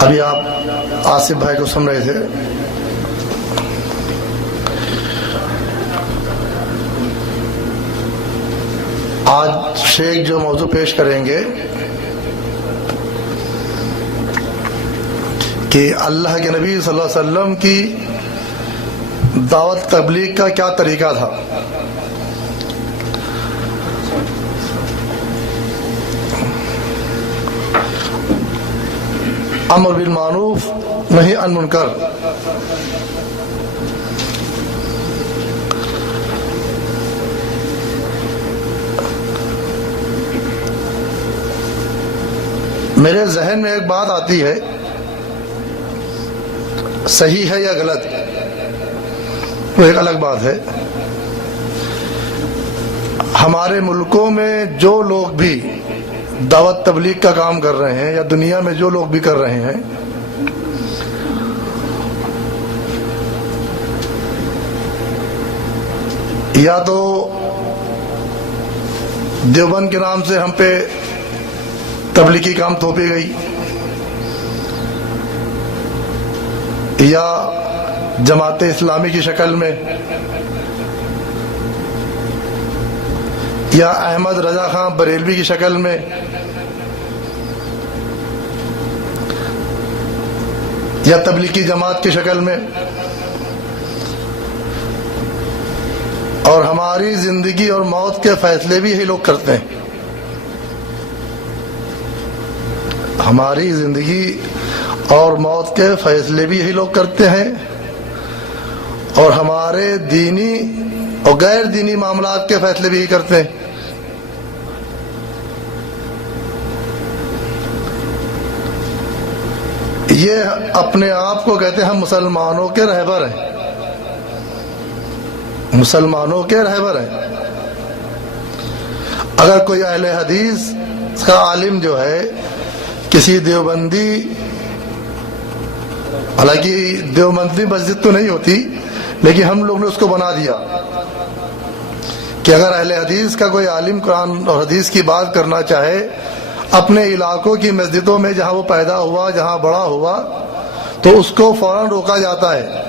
ابھی آپ آصف بھائی کو سن رہے تھے. آج شیخ جو موضوع پیش کریں گے کہ اللہ کے نبی صلی اللہ علیہ وسلم کی دعوت تبلیغ کا کیا طریقہ تھا. امر بالمعروف نہی عن منکر. میرے ذہن میں ایک بات آتی ہے، صحیح ہے یا غلط وہ ایک الگ بات ہے. ہمارے ملکوں میں جو لوگ بھی دعوت تبلیغ کا کام کر رہے ہیں یا دنیا میں جو لوگ بھی کر رہے ہیں، یا تو دیوبند کے نام سے ہم پہ تبلیغی کام تھوپی گئی، یا جماعت اسلامی کی شکل میں، یا احمد رضا خان بریلوی کی شکل میں، یا تبلیغی جماعت کی شکل میں. اور ہماری زندگی اور موت کے فیصلے بھی یہی لوگ کرتے ہیں. ہماری زندگی اور موت کے فیصلے بھی یہی لوگ کرتے ہیں، اور ہمارے دینی اور غیر دینی معاملات کے فیصلے بھی یہی کرتے ہیں. یہ اپنے آپ کو کہتے ہیں ہم مسلمانوں کے رہبر ہیں، مسلمانوں کے رہبر ہیں. اگر کوئی اہل حدیث کا عالم جو ہے کسی دیوبندی، حالانکہ دیوبندی مسجد تو نہیں ہوتی لیکن ہم لوگ نے اس کو بنا دیا کہ اگر اہل حدیث کا کوئی عالم قرآن اور حدیث کی بات کرنا چاہے اپنے علاقوں کی مسجدوں میں جہاں وہ پیدا ہوا، جہاں بڑا ہوا، تو اس کو فوراً روکا جاتا ہے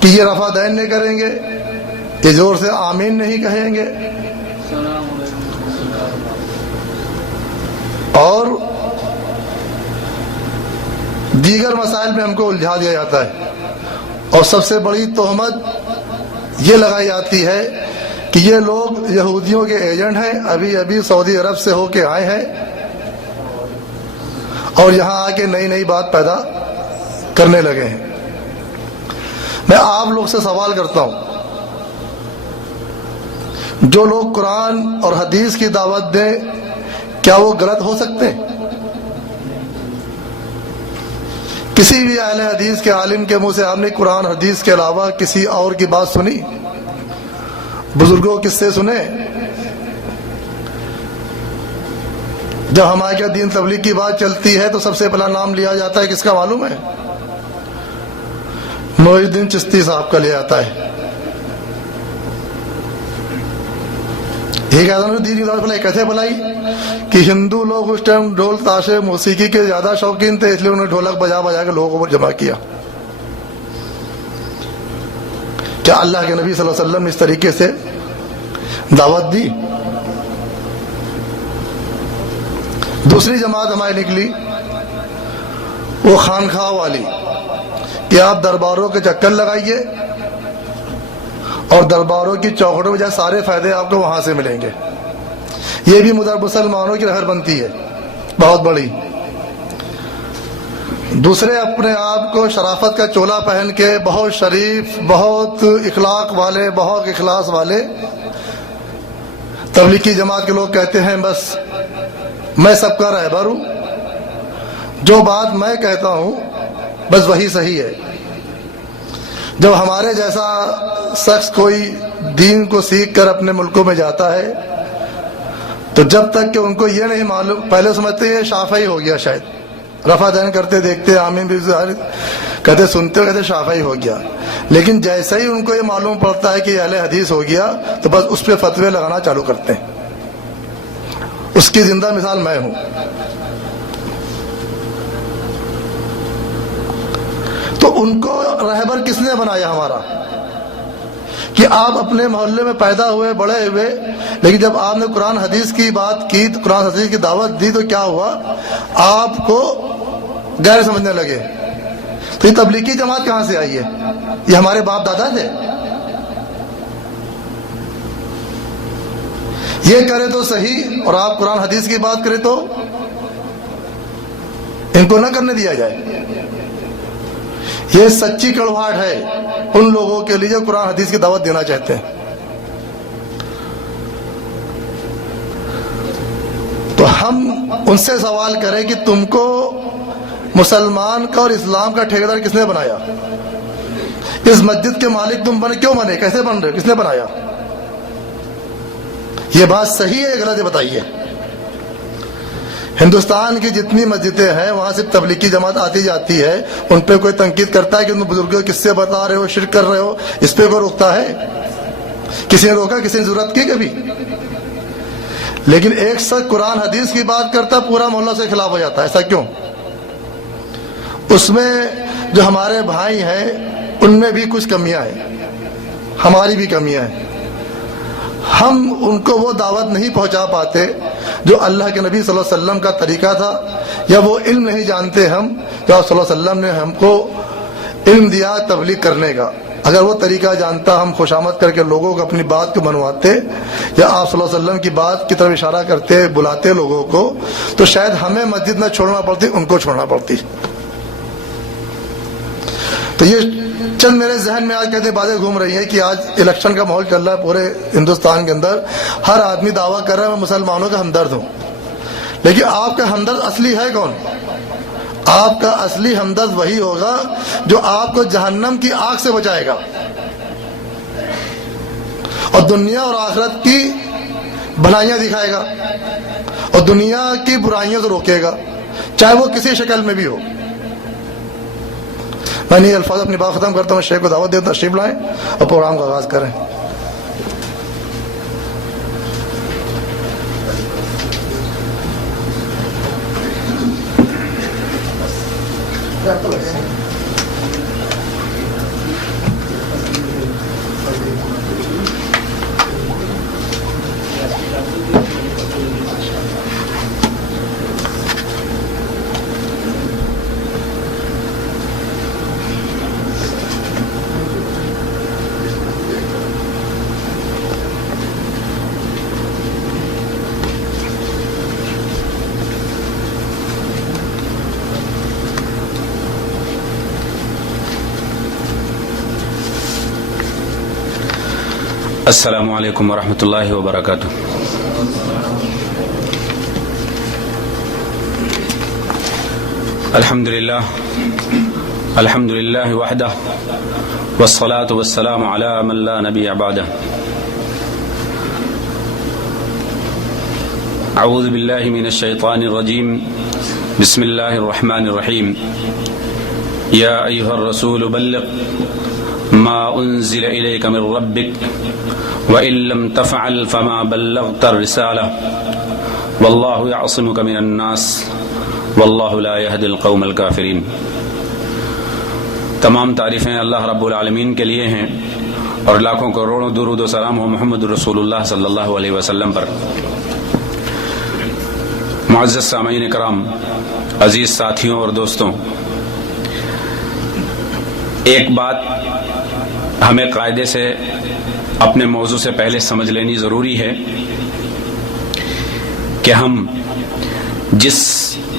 کہ یہ رفع دین نہیں کریں گے، یہ زور سے آمین نہیں کہیں گے، اور دیگر مسائل میں ہم کو الجھا دیا جاتا ہے. اور سب سے بڑی تہمت یہ لگائی جاتی ہے کہ یہ لوگ یہودیوں کے ایجنٹ ہیں، ابھی سعودی عرب سے ہو کے آئے ہیں اور یہاں آ کے نئی نئی بات پیدا کرنے لگے ہیں. میں آپ لوگ سے سوال کرتا ہوں، جو لوگ قرآن اور حدیث کی دعوت دیں کیا وہ غلط ہو سکتے ہیں؟ کسی بھی اہل حدیث کے عالم کے منہ سے آپ نے قرآن حدیث کے علاوہ کسی اور کی بات سنی؟ بزرگوں کس سے سنے؟ جب ہمارے کیا دین تبلیغ کی بات چلتی ہے تو سب سے پہلا نام لیا جاتا ہے کس کا معلوم ہے؟ محی الدین چشتی صاحب کا لیا جاتا ہے. یہ کہتا ہوں دین کی دعوت بھلائی کیسے بھلائی کہ ہندو لوگ اس ٹائم ڈھول تاشے موسیقی کے زیادہ شوقین تھے، اس لیے انہوں نے ڈھولک بجا بجا کے لوگوں کو جمع کیا. کیا اللہ کے نبی صلی اللہ علیہ وسلم اس طریقے سے دعوت دی؟ دوسری جماعت ہماری نکلی وہ خانخواہ والی کہ آپ درباروں کے چکر لگائیے اور درباروں کی چوکھٹوں میں جائے، سارے فائدے آپ کو وہاں سے ملیں گے. یہ بھی مسلمانوں کی رہبر بنتی ہے بہت بڑی. دوسرے اپنے آپ کو شرافت کا چولا پہن کے بہت شریف، بہت اخلاق والے، بہت اخلاص والے تبلیغی جماعت کے لوگ کہتے ہیں بس میں سب کا رہبر ہوں، جو بات میں کہتا ہوں بس وہی صحیح ہے. جب ہمارے جیسا شخص کوئی دین کو سیکھ کر اپنے ملکوں میں جاتا ہے تو جب تک کہ ان کو یہ نہیں معلوم، پہلے سمجھتے یہ شافعی ہو گیا، شاید رفع دین کرتے دیکھتے، آمین بھی کہتے سنتے کہتے شافعی ہو گیا. لیکن جیسے ہی ان کو یہ معلوم پڑتا ہے کہ یہ اہل حدیث ہو گیا تو بس اس پہ فتوے لگانا چالو کرتے ہیں. اس کی زندہ مثال میں ہوں. تو ان کو رہبر کس نے بنایا ہمارا؟ کہ آپ اپنے محلے میں پیدا ہوئے بڑے ہوئے، لیکن جب آپ نے قرآن حدیث کی بات کی، قرآن حدیث کی دعوت دی، تو کیا ہوا؟ آپ کو غیر سمجھنے لگے۔ تو یہ تبلیغی جماعت کہاں سے آئی ہے؟ یہ ہمارے باپ دادا تھے؟ یہ کرے تو صحیح، اور آپ قرآن حدیث کی بات کریں تو ان کو نہ کرنے دیا جائے۔ یہ سچی کڑواہٹ ہے ان لوگوں کے لیے جو قرآن حدیث کی دعوت دینا چاہتے ہیں۔ تو ہم ان سے سوال کریں کہ تم کو مسلمان کا اور اسلام کا ٹھیکیدار کس نے بنایا؟ اس مسجد کے مالک تم بنے، کیوں بنے؟ کیسے بن رہے ہو؟ کس نے بنایا؟ یہ بات صحیح ہے غلط ہے بتائیے؟ ہندوستان کی جتنی مسجدیں ہیں وہاں سے تبلیغی جماعت آتی جاتی ہے، ان پہ کوئی تنقید کرتا ہے کہ تم بزرگوں کس سے بتا رہے ہو، شرک کر رہے ہو؟ اس پہ کوئی روکتا ہے؟ کسی نے روکا؟ کسی نے ضرورت کی کبھی؟ لیکن ایک شخص قرآن حدیث کی بات کرتا پورا محلہ سے خلاف ہو جاتا ہے۔ ایسا کیوں؟ اس میں جو ہمارے بھائی ہیں ان میں بھی کچھ کمیاں ہیں، ہماری بھی کمیاں ہیں۔ ہم ان کو وہ دعوت نہیں پہنچا پاتے جو اللہ کے نبی صلی اللہ علیہ وسلم کا طریقہ تھا، یا وہ علم نہیں جانتے ہم جو آپ صلی اللہ علیہ وسلم نے ہم کو علم دیا تبلیغ کرنے کا۔ اگر وہ طریقہ جانتا ہم خوشامد کر کے لوگوں کو اپنی بات کو منواتے، یا آپ صلی اللہ علیہ وسلم کی بات کی طرف اشارہ کرتے بلاتے لوگوں کو، تو شاید ہمیں مسجد نہ چھوڑنا پڑتی، ان کو چھوڑنا پڑتی۔ تو یہ چند میرے ذہن میں آج کہتے باتیں گھوم رہی ہیں کہ آج الیکشن کا ماحول چل رہا ہے پورے ہندوستان کے اندر، ہر آدمی دعویٰ کر رہا ہے میں مسلمانوں کا ہمدرد ہوں، لیکن آپ کا ہمدرد اصلی ہے کون؟ آپ کا اصلی ہمدرد وہی ہوگا جو آپ کو جہنم کی آگ سے بچائے گا اور دنیا اور آخرت کی بھلائیاں دکھائے گا اور دنیا کی برائیوں سے روکے گا، چاہے وہ کسی شکل میں بھی ہو۔ میں نہیں الفاظ اپنی بات ختم کرتا ہوں، شیخ کو دعوت دیتا ہوں تشریف لائیں اور پروگرام کا آغاز کریں۔ السلام علیکم ورحمۃ اللہ وبرکاتہ۔ الحمد للہ وحدہ والصلاة والسلام علی من لا نبی بعدہ۔ اعوذ باللہ من الشیطان الرجیم، بسم اللہ الرحمن الرحیم۔ یا ایھا الرسول بلغ ما انزل الیک من ربک وَإِن لَّمْ تَفْعَلْ فَمَا بَلَّغْتَ الرِّسَالَةَ وَاللَّهُ يَعْصِمُكَ مِنَ النَّاسِ وَاللَّهُ لَا يَهْدِي الْقَوْمَ الْكَافِرِينَ۔ تمام تعریفیں اللہ رب العالمین کے لیے ہیں اور لاکھوں کروڑوں درود و سلام ہو محمد رسول اللہ صلی اللہ علیہ وسلم پر۔ معزز سامعین کرام، عزیز ساتھیوں اور دوستوں، ایک بات ہمیں قاعدے سے اپنے موضوع سے پہلے سمجھ لینی ضروری ہے کہ ہم جس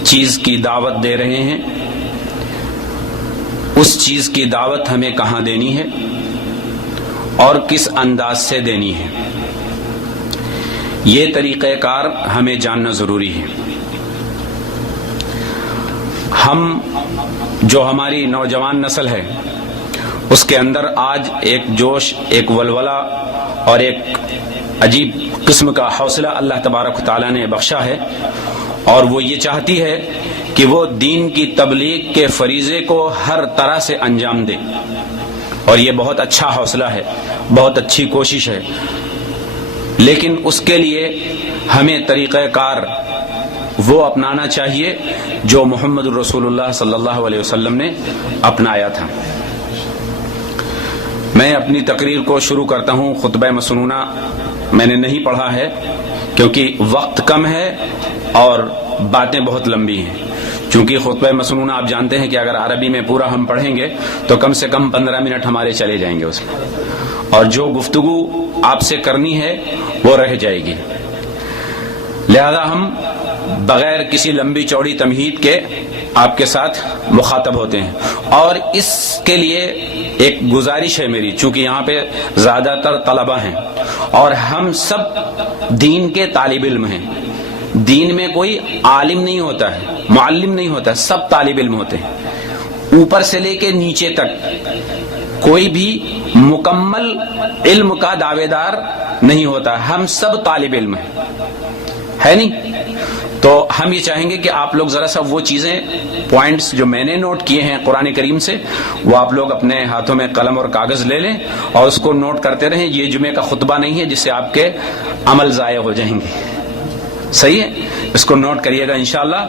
چیز کی دعوت دے رہے ہیں اس چیز کی دعوت ہمیں کہاں دینی ہے اور کس انداز سے دینی ہے، یہ طریقہ کار ہمیں جاننا ضروری ہے۔ ہم جو ہماری نوجوان نسل ہے اس کے اندر آج ایک جوش، ایک ولولہ اور ایک عجیب قسم کا حوصلہ اللہ تبارک و تعالیٰ نے بخشا ہے، اور وہ یہ چاہتی ہے کہ وہ دین کی تبلیغ کے فریضے کو ہر طرح سے انجام دے، اور یہ بہت اچھا حوصلہ ہے، بہت اچھی کوشش ہے، لیکن اس کے لیے ہمیں طریقہ کار وہ اپنانا چاہیے جو محمد الرسول اللہ صلی اللہ علیہ وسلم نے اپنایا تھا۔ میں اپنی تقریر کو شروع کرتا ہوں۔ خطبہ مسنونہ میں نے نہیں پڑھا ہے کیونکہ وقت کم ہے اور باتیں بہت لمبی ہیں۔ چونکہ خطبہ مسنونہ آپ جانتے ہیں کہ اگر عربی میں پورا ہم پڑھیں گے تو کم سے کم 15 منٹ ہمارے چلے جائیں گے اس میں، اور جو گفتگو آپ سے کرنی ہے وہ رہ جائے گی۔ لہذا ہم بغیر کسی لمبی چوڑی تمہید کے آپ کے ساتھ مخاطب ہوتے ہیں، اور اس کے لیے ایک گزارش ہے میری، چونکہ یہاں پہ زیادہ تر طلبہ ہیں اور ہم سب دین کے طالب علم ہیں۔ دین میں کوئی عالم نہیں ہوتا ہے، معلم نہیں ہوتا ہے، سب طالب علم ہوتے ہیں، اوپر سے لے کے نیچے تک کوئی بھی مکمل علم کا دعوے دار نہیں ہوتا، ہم سب طالب علم ہیں، ہے نہیں؟ تو ہم یہ چاہیں گے کہ آپ لوگ ذرا سا وہ چیزیں، پوائنٹس جو میں نے نوٹ کیے ہیں قرآن کریم سے، وہ آپ لوگ اپنے ہاتھوں میں قلم اور کاغذ لے لیں اور اس کو نوٹ کرتے رہیں۔ یہ جمعے کا خطبہ نہیں ہے جس سے آپ کے عمل ضائع ہو جائیں گے، صحیح ہے؟ اس کو نوٹ کریے گا، انشاءاللہ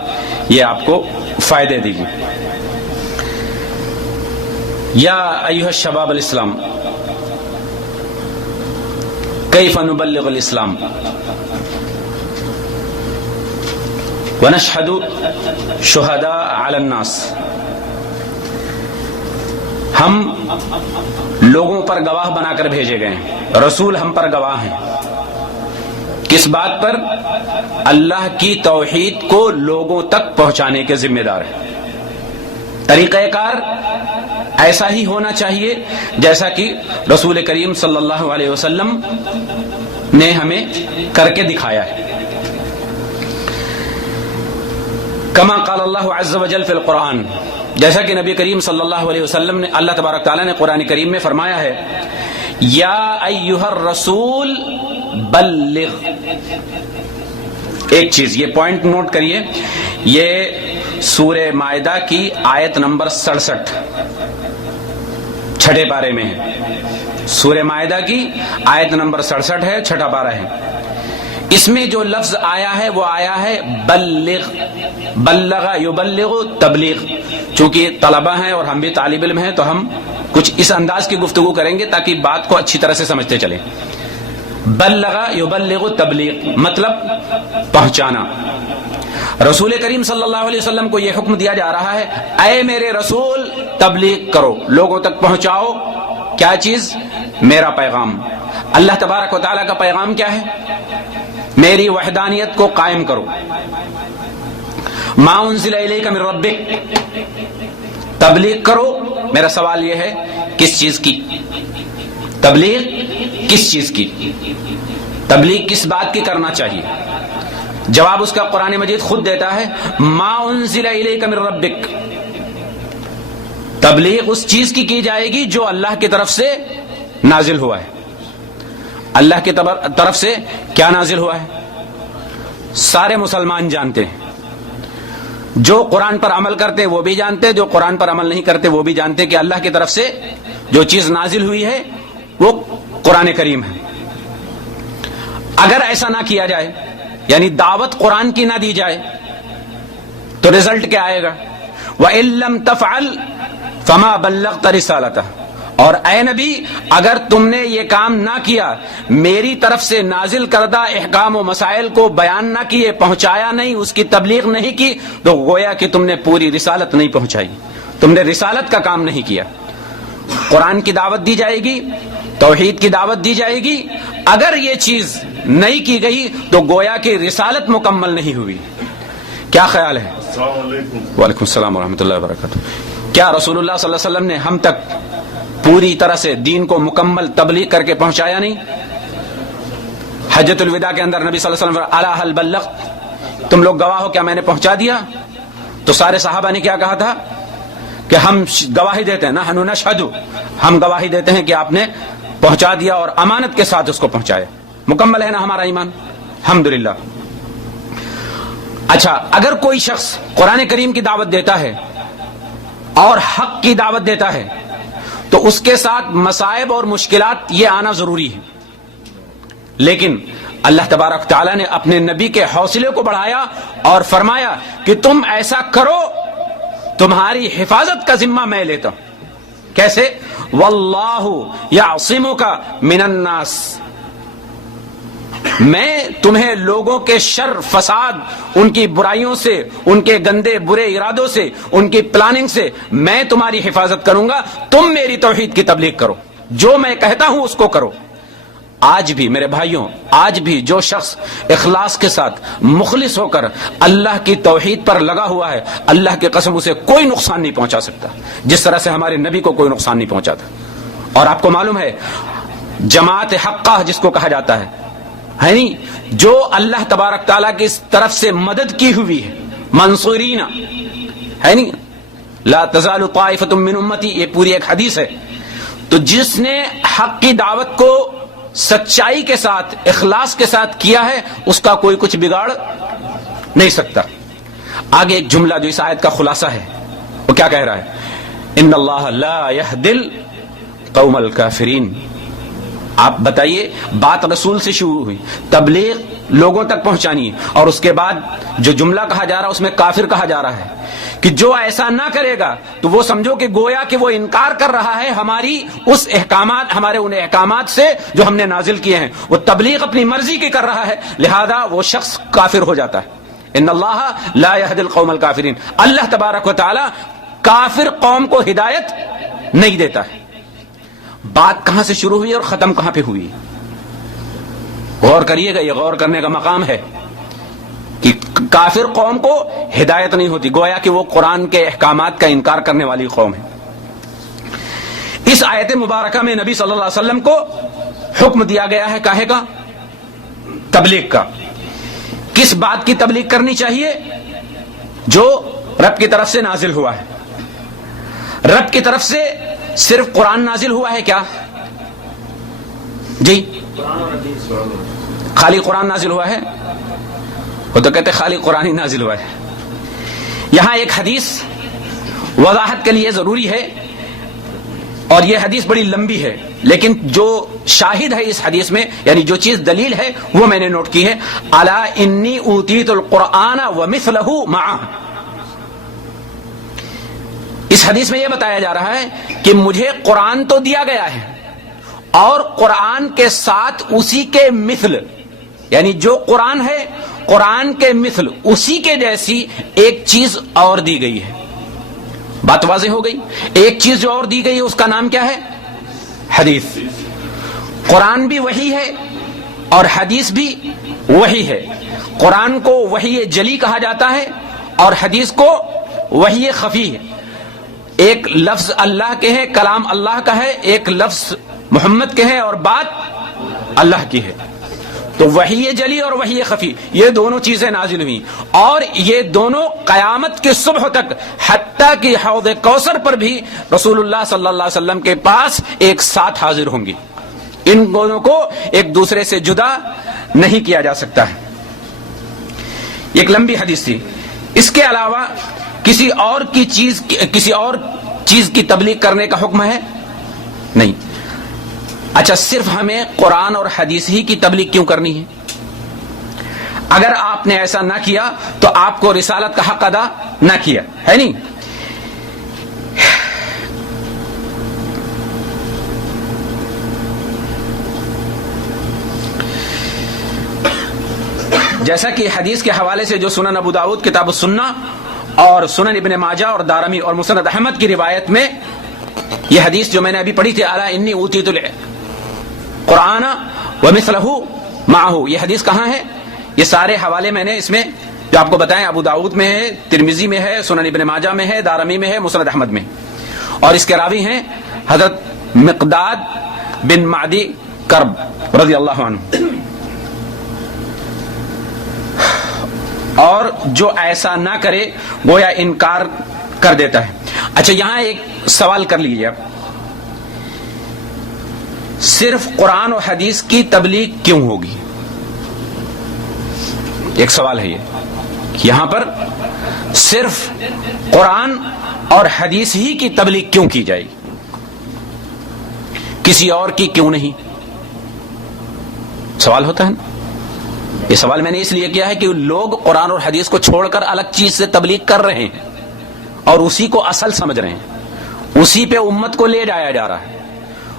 یہ آپ کو فائدے دے گی۔ یا ایھا الشباب الاسلام کیف نبلغ الاسلام ونشہد شہداء علی الناس۔ ہم لوگوں پر گواہ بنا کر بھیجے گئے ہیں، رسول ہم پر گواہ ہیں۔ کس بات پر؟ اللہ کی توحید کو لوگوں تک پہنچانے کے ذمہ دار ہیں۔ طریقہ کار ایسا ہی ہونا چاہیے جیسا کہ رسول کریم صلی اللہ علیہ وسلم نے ہمیں کر کے دکھایا ہے۔ کما قال اللہ عز وجل فی القرآن، جیسا کہ نبی کریم صلی اللہ علیہ وسلم نے، اللہ تبارک تعالیٰ نے قرآن کریم میں فرمایا ہے، یا ایھا الرسول بلغ۔ ایک چیز یہ پوائنٹ نوٹ کریے، یہ سورہ مائدہ کی آیت نمبر 67 چھٹے پارے میں ہے۔ سورہ مائدہ کی آیت نمبر 67 ہے، چھٹا پارہ ہے۔ اس میں جو لفظ آیا ہے وہ آیا ہے بلغ، بلغ یبلغ تبلیغ۔ چونکہ طلبہ ہیں اور ہم بھی طالب علم ہیں تو ہم کچھ اس انداز کی گفتگو کریں گے تاکہ بات کو اچھی طرح سے سمجھتے چلیں۔ بلغ یبلغ تبلیغ مطلب پہنچانا۔ رسول کریم صلی اللہ علیہ وسلم کو یہ حکم دیا جا رہا ہے، اے میرے رسول تبلیغ کرو، لوگوں تک پہنچاؤ۔ کیا چیز؟ میرا پیغام۔ اللہ تبارک و تعالیٰ کا پیغام کیا ہے؟ میری وحدانیت کو قائم کرو۔ ما انزل الیک من ربک، تبلیغ کرو۔ میرا سوال یہ ہے کس چیز کی تبلیغ؟ کس چیز کی تبلیغ؟ کس بات کی کرنا چاہیے؟ جواب اس کا قرآن مجید خود دیتا ہے، ما انزل الیک من ربک۔ تبلیغ اس چیز کی جائے گی جو اللہ کی طرف سے نازل ہوا ہے۔ اللہ کی طرف سے کیا نازل ہوا ہے؟ سارے مسلمان جانتے ہیں، جو قرآن پر عمل کرتے وہ بھی جانتے، جو قرآن پر عمل نہیں کرتے وہ بھی جانتے کہ اللہ کی طرف سے جو چیز نازل ہوئی ہے وہ قرآن کریم ہے۔ اگر ایسا نہ کیا جائے، یعنی دعوت قرآن کی نہ دی جائے، تو رزلٹ کیا آئے گا؟ وَإِن لَّمْ تَفْعَلْ فَمَا بَلَّغْتَ رِسَالَتَهُ۔ اور اے نبی اگر تم نے یہ کام نہ کیا، میری طرف سے نازل کردہ احکام و مسائل کو بیان نہ کیے، پہنچایا نہیں، اس کی تبلیغ نہیں کی، تو گویا کہ تم نے پوری رسالت نہیں پہنچائی، تم نے رسالت کا کام نہیں کیا۔ قرآن کی دعوت دی جائے گی، توحید کی دعوت دی جائے گی، اگر یہ چیز نہیں کی گئی تو گویا کہ رسالت مکمل نہیں ہوئی۔ کیا خیال ہے؟ السلام علیکم۔ وعلیکم السلام ورحمۃ اللہ وبرکاتہ۔ کیا رسول اللہ صلی اللہ علیہ وسلم نے ہم تک پوری طرح سے دین کو مکمل تبلیغ کر کے پہنچایا نہیں؟ حجۃ الوداع کے اندر نبی صلی اللہ علیہ وسلم الا هل بلغت، تم لوگ گواہ ہو کیا میں نے پہنچا دیا؟ تو سارے صحابہ نے کیا کہا تھا کہ ہم گواہی دیتے ہیں، نحن نشہد، ہم گواہی دیتے ہیں کہ آپ نے پہنچا دیا اور امانت کے ساتھ اس کو پہنچایا۔ مکمل ہے نا ہمارا ایمان؟ الحمدللہ۔ اچھا، اگر کوئی شخص قرآن کریم کی دعوت دیتا ہے اور حق کی دعوت دیتا ہے تو اس کے ساتھ مصائب اور مشکلات یہ آنا ضروری ہے، لیکن اللہ تبارک تعالیٰ نے اپنے نبی کے حوصلے کو بڑھایا اور فرمایا کہ تم ایسا کرو، تمہاری حفاظت کا ذمہ میں لیتا ہوں۔ کیسے؟ واللہ یعصمک من الناس، میں تمہیں لوگوں کے شر فساد، ان کی برائیوں سے، ان کے گندے برے ارادوں سے، ان کی پلاننگ سے میں تمہاری حفاظت کروں گا، تم میری توحید کی تبلیغ کرو، جو میں کہتا ہوں اس کو کرو۔ آج بھی میرے بھائیوں، آج بھی جو شخص اخلاص کے ساتھ مخلص ہو کر اللہ کی توحید پر لگا ہوا ہے، اللہ کی قسم اسے کوئی نقصان نہیں پہنچا سکتا، جس طرح سے ہمارے نبی کو کوئی نقصان نہیں پہنچا تھا۔ اور آپ کو معلوم ہے جماعت حقہ جس کو کہا جاتا ہے نہیں، جو اللہ تبارک تعالیٰ کی طرف سے مدد کی ہوئی ہے، منصورین ہے نہیں، لا تزال طائفۃ من امتی، یہ پوری ایک حدیث ہے۔ تو جس نے حق کی دعوت کو سچائی کے ساتھ، اخلاص کے ساتھ کیا ہے، اس کا کوئی کچھ بگاڑ نہیں سکتا۔ آگے ایک جملہ جو اس آیت کا خلاصہ ہے، وہ کیا کہہ رہا ہے؟ ان اللہ لا یہدی القوم الکافرین۔ آپ بتائیے، بات رسول سے شروع ہوئی، تبلیغ لوگوں تک پہنچانی ہے، اور اس کے بعد جو جملہ کہا جا رہا ہے اس میں کافر کہا جا رہا ہے کہ جو ایسا نہ کرے گا تو وہ سمجھو کہ گویا کہ وہ انکار کر رہا ہے ہماری اس احکامات، ہمارے ان احکامات سے جو ہم نے نازل کیے ہیں، وہ تبلیغ اپنی مرضی کی کر رہا ہے، لہذا وہ شخص کافر ہو جاتا ہے۔ ان اللہ لا یہدی القوم الکافرین، اللہ تبارک و تعالی کافر قوم کو ہدایت نہیں دیتا ہے۔ بات کہاں سے شروع ہوئی اور ختم کہاں پہ ہوئی؟ غور کریے گا، یہ غور کرنے کا مقام ہے کہ کافر قوم کو ہدایت نہیں ہوتی، گویا کہ وہ قرآن کے احکامات کا انکار کرنے والی قوم ہے۔ اس آیت مبارکہ میں نبی صلی اللہ علیہ وسلم کو حکم دیا گیا ہے کاہے کا؟ تبلیغ کا۔ کس بات کی تبلیغ کرنی چاہیے؟ جو رب کی طرف سے نازل ہوا ہے۔ رب کی طرف سے صرف قرآن نازل ہوا ہے کیا؟ جی، خالی قرآن نازل ہوا ہے؟ وہ تو کہتے خالی قرآن ہی نازل ہوا ہے۔ یہاں ایک حدیث وضاحت کے لیے ضروری ہے، اور یہ حدیث بڑی لمبی ہے، لیکن جو شاہد ہے اس حدیث میں، یعنی جو چیز دلیل ہے وہ میں نے نوٹ کی ہے۔ الا انی اوتیت القرآن ومثلہ معہ، اس حدیث میں یہ بتایا جا رہا ہے کہ مجھے قرآن تو دیا گیا ہے، اور قرآن کے ساتھ اسی کے مثل، یعنی جو قرآن ہے قرآن کے مثل، اسی کے جیسی ایک چیز اور دی گئی ہے۔ بات واضح ہو گئی؟ ایک چیز جو اور دی گئی ہے اس کا نام کیا ہے؟ حدیث۔ قرآن بھی وہی ہے اور حدیث بھی وہی ہے۔ قرآن کو وحی جلی کہا جاتا ہے اور حدیث کو وحی خفی ہے۔ ایک لفظ اللہ کے ہے، کلام اللہ کا ہے، ایک لفظ محمد کے ہے اور بات اللہ کی ہے۔ تو وحی جلی اور وحی خفی، یہ دونوں چیزیں نازل ہوئی، اور یہ دونوں قیامت کے صبح تک، حتیٰ کہ حوض کوثر پر بھی رسول اللہ صلی اللہ علیہ وسلم کے پاس ایک ساتھ حاضر ہوں گی۔ ان دونوں کو ایک دوسرے سے جدا نہیں کیا جا سکتا ہے۔ ایک لمبی حدیث تھی۔ اس کے علاوہ کسی اور چیز کی تبلیغ کرنے کا حکم ہے؟ نہیں۔ اچھا، صرف ہمیں قرآن اور حدیث ہی کی تبلیغ کیوں کرنی ہے؟ اگر آپ نے ایسا نہ کیا تو آپ کو رسالت کا حق ادا نہ کیا ہے، نہیں؟ جیسا کہ حدیث کے حوالے سے جو سنن ابو داؤد کتاب السنہ اور سنن ابن ماجہ اور دارمی اور مسند احمد کی روایت میں یہ حدیث جو میں نے ابھی پڑھی تھی، الا انی اوتیت القرآن ومثلہ معہ، یہ حدیث کہاں ہے؟ یہ سارے حوالے میں نے اس میں جو آپ کو بتائیں ابو داؤد میں ہے، ترمذی میں ہے، سنن ابن ماجہ میں ہے، دارمی میں ہے، مسند احمد میں، اور اس کے راوی ہیں حضرت مقداد بن معدی کرب رضی اللہ عنہ۔ اور جو ایسا نہ کرے گویا انکار کر دیتا ہے۔ اچھا، یہاں ایک سوال کر لیجیے آپ، صرف قرآن و حدیث کی تبلیغ کیوں ہوگی؟ ایک سوال ہے یہ، یہاں پر صرف قرآن اور حدیث ہی کی تبلیغ کیوں کی جائے گی، کسی اور کی کیوں نہیں؟ سوال ہوتا ہے نا؟ یہ سوال میں نے اس لیے کیا ہے کہ لوگ قرآن اور حدیث کو چھوڑ کر الگ چیز سے تبلیغ کر رہے ہیں اور اسی کو اصل سمجھ رہے ہیں، اسی پہ امت کو لے جایا جا رہا ہے۔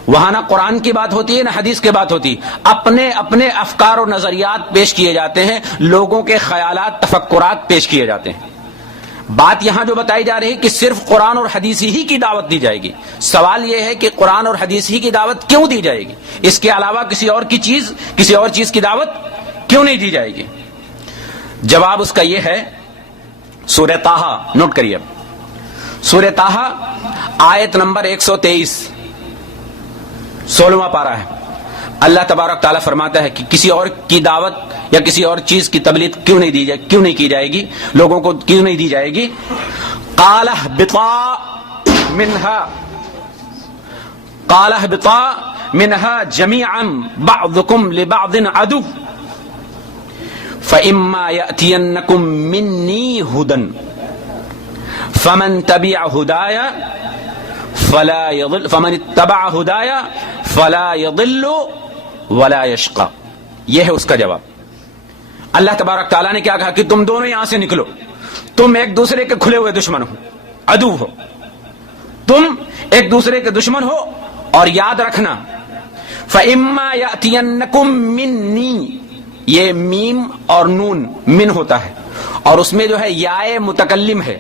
وہاں نہ قرآن کی بات ہوتی ہے نہ حدیث کی بات ہوتی، اپنے اپنے افکار و نظریات پیش کیے جاتے ہیں، لوگوں کے خیالات تفکرات پیش کیے جاتے ہیں۔ بات یہاں جو بتائی جا رہی ہے کہ صرف قرآن اور حدیث ہی کی دعوت دی جائے گی، سوال یہ ہے کہ قرآن اور حدیث ہی کی دعوت کیوں دی جائے گی؟ اس کے علاوہ کسی اور چیز کی دعوت کیوں نہیں دی جائے گی؟ جواب اس کا یہ ہے، سورہ طٰہٰ نوٹ کریے، سورہ طٰہٰ آیت نمبر 123، 16واں پارہ ہے۔ اللہ تبارک تعالیٰ فرماتا ہے کہ کسی اور کی دعوت یا کسی اور چیز کی تبلیغ کیوں نہیں کی جائے گی، لوگوں کو کیوں نہیں دی جائے گی؟ قَالَ اهْبِطَا مِنْهَا جَمِيعًا بَعْضُكُمْ لِبَعْضٍ عَدُوٌّ فَإِمَّا يَأْتِيَنَّكُمْ مِنِّي هُدًى فَمَنْ اتَّبَعَ هُدَايَ فَلَا يَضِلُّ وَلَا يَشْقَى۔ یہ ہے اس کا جواب۔ اللہ تبارک تعالیٰ نے کیا کہا کہ تم دونوں یہاں سے نکلو، تم ایک دوسرے کے کھلے ہوئے دشمن ہو، عدو ہو، تم ایک دوسرے کے دشمن ہو، اور یاد رکھنا فَإِمَّا يَأْتِيَنَّكُمْ مِنِّي، یہ میم اور نون من ہوتا ہے، اور اس میں جو ہے یائے متکلم ہے۔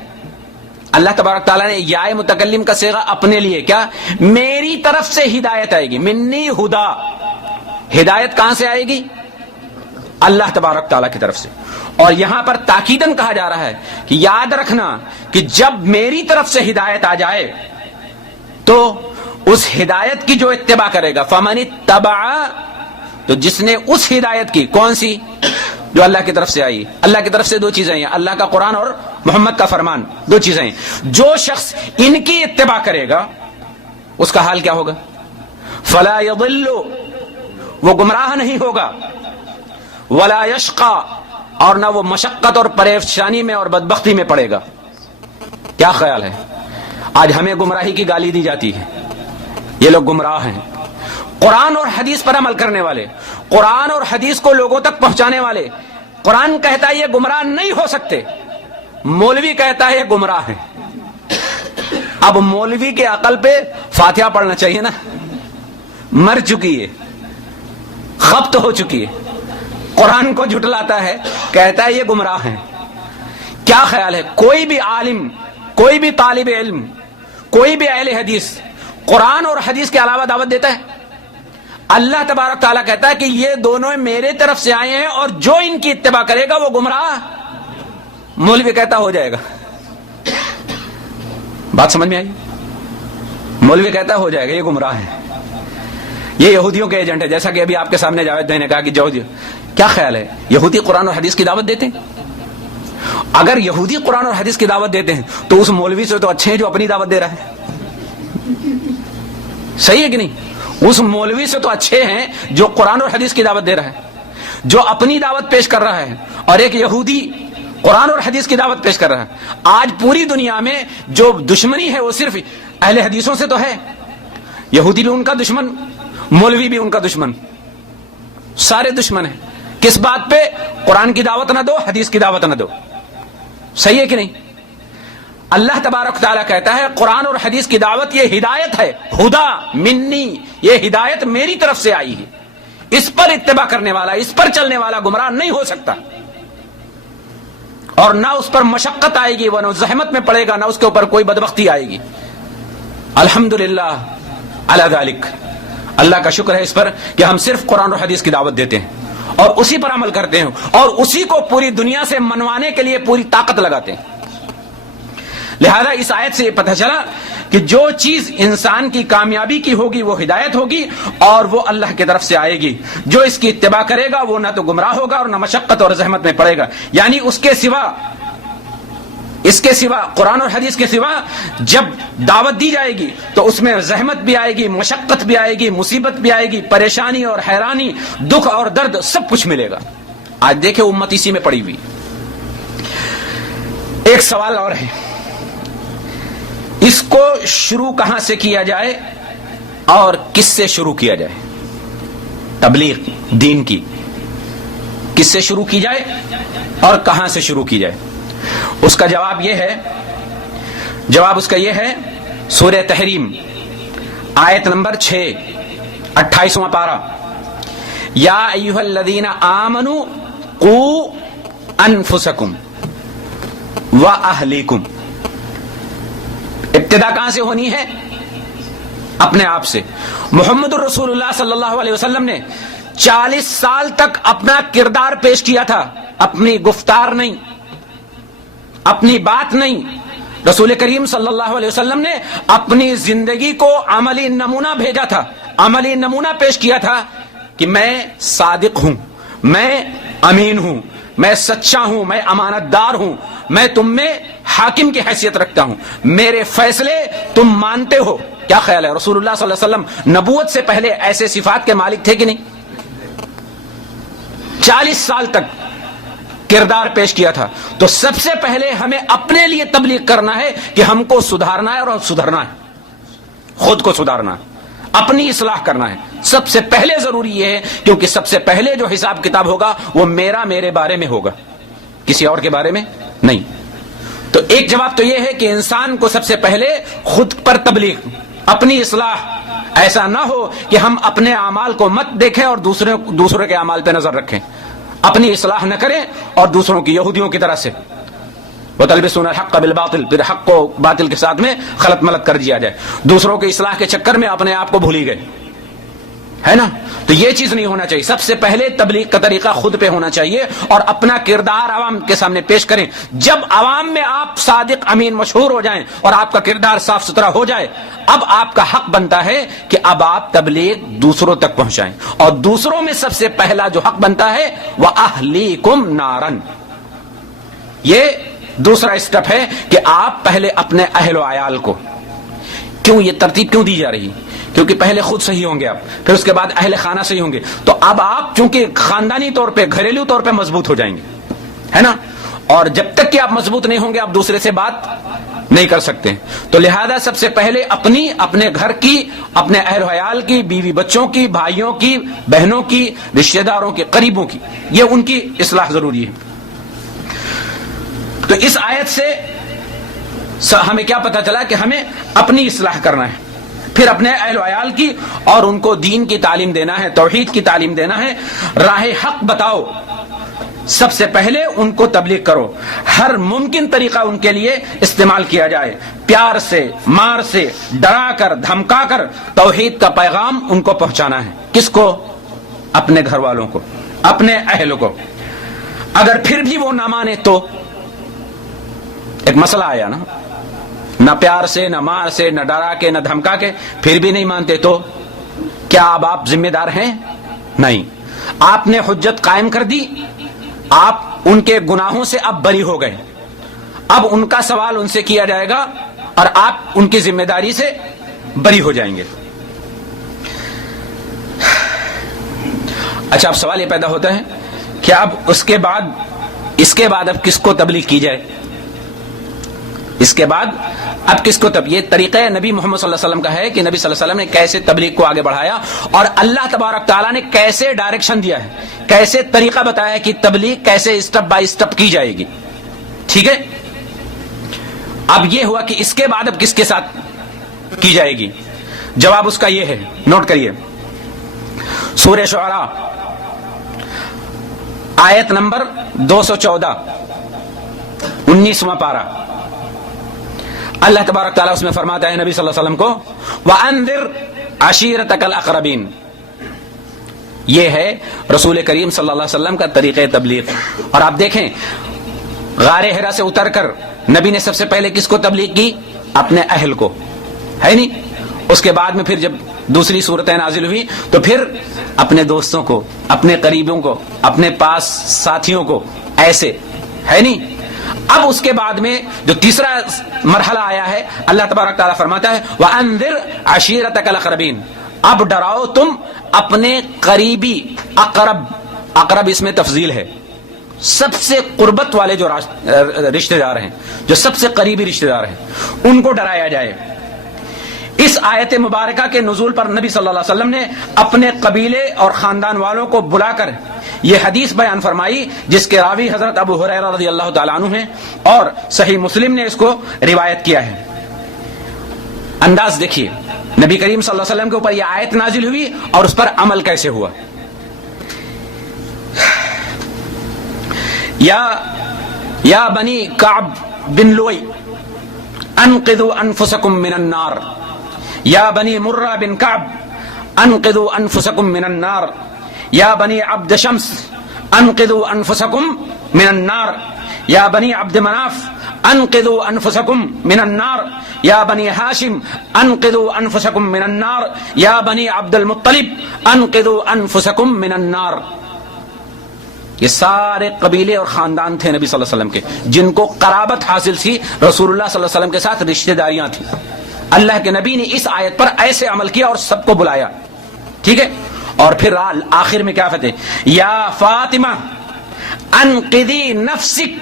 اللہ تبارک تعالیٰ نے یائے متکلم کا صیغہ اپنے لیے، کیا؟ میری طرف سے ہدایت آئے گی، منی ہدا، ہدایت کہاں سے آئے گی؟ اللہ تبارک تعالیٰ کی طرف سے۔ اور یہاں پر تاکیداً کہا جا رہا ہے کہ یاد رکھنا کہ جب میری طرف سے ہدایت آ جائے تو اس ہدایت کی جو اتباع کرے گا، فمن اتبع، تو جس نے اس ہدایت کی، کون سی؟ جو اللہ کی طرف سے آئی۔ اللہ کی طرف سے دو چیزیں ہیں، اللہ کا قرآن اور محمد کا فرمان، دو چیزیں ہیں۔ جو شخص ان کی اتباع کرے گا اس کا حال کیا ہوگا؟ فلا یضل، وہ گمراہ نہیں ہوگا، ولا یشقى، اور نہ وہ مشقت اور پریشانی میں اور بدبختی میں پڑے گا۔ کیا خیال ہے؟ آج ہمیں گمراہی کی گالی دی جاتی ہے، یہ لوگ گمراہ ہیں۔ قرآن اور حدیث پر عمل کرنے والے، قرآن اور حدیث کو لوگوں تک پہنچانے والے، قرآن کہتا ہے یہ گمراہ نہیں ہو سکتے، مولوی کہتا ہے یہ گمراہ ہیں۔ اب مولوی کے عقل پہ فاتحہ پڑھنا چاہیے نا، مر چکی ہے، خبت ہو چکی ہے، قرآن کو جھٹلاتا ہے، کہتا ہے یہ گمراہ ہیں۔ کیا خیال ہے کوئی بھی عالم، کوئی بھی طالب علم، کوئی بھی اہل حدیث قرآن اور حدیث کے علاوہ دعوت دیتا ہے؟ اللہ تبارک تعالیٰ کہتا ہے کہ یہ دونوں میرے طرف سے آئے ہیں اور جو ان کی اتباع کرے گا وہ گمراہ۔ مولوی کہتا ہو جائے گا، بات سمجھ میں آئی؟ مولوی کہتا ہو جائے گا یہ گمراہ ہے، یہ یہودیوں کے ایجنٹ ہے، جیسا کہ ابھی آپ کے سامنے جاوید بھائی نے کہا کہ یہودی۔ کیا خیال ہے یہودی قرآن اور حدیث کی دعوت دیتے ہیں؟ اگر یہودی قرآن اور حدیث کی دعوت دیتے ہیں تو اس مولوی سے تو اچھے ہیں جو اپنی دعوت دے رہا ہے، صحیح ہے کہ نہیں؟ اس مولوی سے تو اچھے ہیں جو قرآن اور حدیث کی دعوت دے رہا ہے، جو اپنی دعوت پیش کر رہا ہے، اور ایک یہودی قرآن اور حدیث کی دعوت پیش کر رہا ہے۔ آج پوری دنیا میں جو دشمنی ہے وہ صرف اہل حدیثوں سے تو ہے، یہودی بھی ان کا دشمن، مولوی بھی ان کا دشمن، سارے دشمن ہیں۔ کس بات پہ؟ قرآن کی دعوت نہ دو، حدیث کی دعوت نہ دو، صحیح ہے کہ نہیں؟ اللہ تبارک تعالیٰ کہتا ہے قرآن اور حدیث کی دعوت یہ ہدایت ہے، ہدا منی، یہ ہدایت میری طرف سے آئی ہے، اس پر اتباع کرنے والا، اس پر چلنے والا گمراہ نہیں ہو سکتا، اور نہ اس پر مشقت آئے گی، وہ نہ زحمت میں پڑے گا، نہ اس کے اوپر کوئی بدبختی آئے گی۔ الحمدللہ علی ذالک، اللہ کا شکر ہے اس پر کہ ہم صرف قرآن اور حدیث کی دعوت دیتے ہیں اور اسی پر عمل کرتے ہیں اور اسی کو پوری دنیا سے منوانے کے لیے پوری طاقت لگاتے ہیں۔ لہذا اس آیت سے یہ پتہ چلا کہ جو چیز انسان کی کامیابی کی ہوگی وہ ہدایت ہوگی اور وہ اللہ کی طرف سے آئے گی، جو اس کی اتباع کرے گا وہ نہ تو گمراہ ہوگا اور نہ مشقت اور زحمت میں پڑے گا۔ یعنی اس کے سوا قرآن اور حدیث کے سوا جب دعوت دی جائے گی تو اس میں زحمت بھی آئے گی، مشقت بھی آئے گی، مصیبت بھی آئے گی، پریشانی اور حیرانی، دکھ اور درد سب کچھ ملے گا۔ آج دیکھیں امت اسی میں پڑی ہوئی۔ ایک سوال اور ہے، اس کو شروع کہاں سے کیا جائے اور کس سے شروع کیا جائے؟ تبلیغ دین کی کس سے شروع کی جائے اور کہاں سے شروع کی جائے؟ اس کا جواب اس کا یہ ہے سورہ تحریم آیت نمبر 6 28واں پارہ، یا ایھا الذین آمنوا قوا انفسکم واہلیکم۔ ابتدا کہاں سے ہونی ہے؟ اپنے آپ سے۔ محمد الرسول اللہ صلی اللہ علیہ وسلم نے 40 سال تک اپنا کردار پیش کیا تھا، اپنی گفتار نہیں، اپنی بات نہیں۔ رسول کریم صلی اللہ علیہ وسلم نے اپنی زندگی کو عملی نمونہ بھیجا تھا، عملی نمونہ پیش کیا تھا کہ میں صادق ہوں، میں امین ہوں، میں سچا ہوں، میں امانت دار ہوں، میں تم میں حاکم کی حیثیت رکھتا ہوں، میرے فیصلے تم مانتے ہو۔ کیا خیال ہے رسول اللہ صلی اللہ علیہ وسلم نبوت سے پہلے ایسے صفات کے مالک تھے کہ نہیں؟ 40 سال تک کردار پیش کیا تھا۔ تو سب سے پہلے ہمیں اپنے لیے تبلیغ کرنا ہے کہ ہم کو سدھارنا ہے اور سدھرنا ہے، خود کو سدھارنا ہے، اپنی اصلاح کرنا ہے۔ سب سے پہلے ضروری یہ ہے، کیونکہ سب سے پہلے جو حساب کتاب ہوگا وہ میرے بارے میں ہوگا، کسی اور کے بارے میں نہیں۔ تو ایک جواب تو یہ ہے کہ انسان کو سب سے پہلے خود پر تبلیغ، اپنی اصلاح۔ ایسا نہ ہو کہ ہم اپنے اعمال کو مت دیکھیں اور دوسرے کے اعمال پہ نظر رکھیں، اپنی اصلاح نہ کریں اور دوسروں کی یہودیوں کی طرح سے وَتَلْبِسُونَ الْحَقَّ بِالْبَاطِلِ، پھر حق کو باطل کے ساتھ میں خلط ملط کر دیا جائے، دوسروں کی اصلاح کے چکر میں اپنے آپ کو بھولی گئے، ہے نا؟ تو یہ چیز نہیں ہونا چاہیے۔ سب سے پہلے تبلیغ کا طریقہ خود پہ ہونا چاہیے اور اپنا کردار عوام کے سامنے پیش کریں۔ جب عوام میں آپ صادق امین مشہور ہو جائیں اور آپ کا کردار صاف ستھرا ہو جائے، اب آپ کا حق بنتا ہے کہ اب آپ تبلیغ دوسروں تک پہنچائیں، اور دوسروں میں سب سے پہلا جو حق بنتا ہے وَأَهْلِيكُمْ نَارًا، یہ دوسرا اسٹیپ ہے کہ آپ پہلے اپنے اہل و عیال کو، کیوں یہ ترتیب کیوں دی جا رہی؟ کیونکہ پہلے خود صحیح ہوں گے آپ، پھر اس کے بعد اہل خانہ صحیح ہوں گے، تو اب آپ چونکہ خاندانی طور پہ، گھریلو طور پہ مضبوط ہو جائیں گے، ہے نا؟ اور جب تک کہ آپ مضبوط نہیں ہوں گے آپ دوسرے سے بات نہیں کر سکتے۔ تو لہذا سب سے پہلے اپنے گھر کی، اپنے اہل و عیال کی، بیوی بچوں کی، بھائیوں کی، بہنوں کی، رشتہ داروں کے، قریبوں کی، یہ ان کی اصلاح ضروری ہے۔ تو اس آیت سے ہمیں کیا پتہ چلا کہ ہمیں اپنی اصلاح کرنا ہے، پھر اپنے اہل و عیال کی، اور ان کو دین کی تعلیم دینا ہے، توحید کی تعلیم دینا ہے، راہ حق بتاؤ۔ سب سے پہلے ان کو تبلیغ کرو، ہر ممکن طریقہ ان کے لیے استعمال کیا جائے، پیار سے، مار سے، ڈرا کر، دھمکا کر توحید کا پیغام ان کو پہنچانا ہے۔ کس کو؟ اپنے گھر والوں کو، اپنے اہل کو۔ اگر پھر بھی وہ نہ مانے تو ایک مسئلہ آیا نا، نہ پیار سے، نہ مار سے، نہ ڈرا کے، نہ دھمکا کے، پھر بھی نہیں مانتے تو کیا اب آپ ذمہ دار ہیں؟ نہیں، آپ نے حجت قائم کر دی، آپ ان کے گناہوں سے اب بری ہو گئے، اب ان کا سوال ان سے کیا جائے گا اور آپ ان کی ذمہ داری سے بری ہو جائیں گے۔ اچھا، اب سوال یہ پیدا ہوتا ہے کہ اب اس کے بعد اب کس کو تبلیغ کی جائے؟ اس کے بعد اب کس کو یہ طریقہ نبی محمد صلی اللہ علیہ وسلم کا ہے کہ نبی صلی اللہ علیہ وسلم نے کیسے تبلیغ کو آگے بڑھایا، اور اللہ تبارک تعالیٰ نے کیسے ڈائریکشن دیا ہے، کیسے طریقہ بتایا ہے کہ تبلیغ کیسے اسٹیپ بائی اسٹیپ کی جائے گی۔ ٹھیک ہے، اب یہ ہوا کہ اس کے بعد اب کس کے ساتھ کی جائے گی؟ جواب اس کا یہ ہے، نوٹ کریے، سورہ شعراء آیت نمبر 214، 19واں پارہ۔ اللہ تبارک تعالیٰ اس میں فرماتا ہے نبی صلی اللہ علیہ وسلم کو وَأَنذِرْ عَشِيرَتَكَ الْأَقْرَبِينَ، یہ ہے رسول کریم صلی اللہ علیہ وسلم کا طریقہ تبلیغ۔ اور آپ دیکھیں، غار حرا سے اتر کر نبی نے سب سے پہلے کس کو تبلیغ کی؟ اپنے اہل کو، ہے نہیں؟ اس کے بعد میں پھر جب دوسری صورتیں نازل ہوئی تو پھر اپنے دوستوں کو، اپنے قریبوں کو، اپنے پاس ساتھیوں کو، ایسے، ہے نہیں؟ اب اس کے بعد میں جو تیسرا مرحلہ آیا ہے، اللہ تبارک تعالیٰ فرماتا ہے وَأَنذِرْ عَشِيرَتَكَ الْأَقْرَبِينَ، اب ڈراؤ تم اپنے قریبی، اقرب اس میں تفضیل ہے، سب سے قربت والے جو رشتہ دار ہیں، جو سب سے قریبی رشتہ دار ہیں، ان کو ڈرایا جائے۔ اس آیت مبارکہ کے نزول پر نبی صلی اللہ علیہ وسلم نے اپنے قبیلے اور خاندان والوں کو بلا کر یہ حدیث بیان فرمائی جس کے راوی حضرت ابو ہریرہ رضی اللہ تعالیٰ عنہ ہیں اور صحیح مسلم نے اس کو روایت کیا ہے. انداز دیکھیے نبی کریم صلی اللہ علیہ وسلم کے اوپر یہ آیت نازل ہوئی اور اس پر عمل کیسے ہوا. یا بنی کعب بن لوئی انقذوا انفسکم من النار. یا بنی مرہ بن کعب انقذوا انفسکم من النار. یا بنی عبد شمس انقذوا انفسکم من النار. یا بنی عبد مناف انقذوا انفسکم من النار. یا بنی ہاشم انقذوا انفسکم من النار. یا بنی عبد المطلب انقذوا انفسکم من النار. یہ سارے قبیلے اور خاندان تھے نبی صلی اللہ علیہ وسلم کے جن کو قرابت حاصل تھی رسول اللہ صلی اللہ علیہ وسلم کے ساتھ رشتہ داریاں تھیں. اللہ کے نبی نے اس آیت پر ایسے عمل کیا اور سب کو بلایا. ٹھیک ہے. اور پھر آخر میں کیا فتح یا فاطمہ انقذی نفسک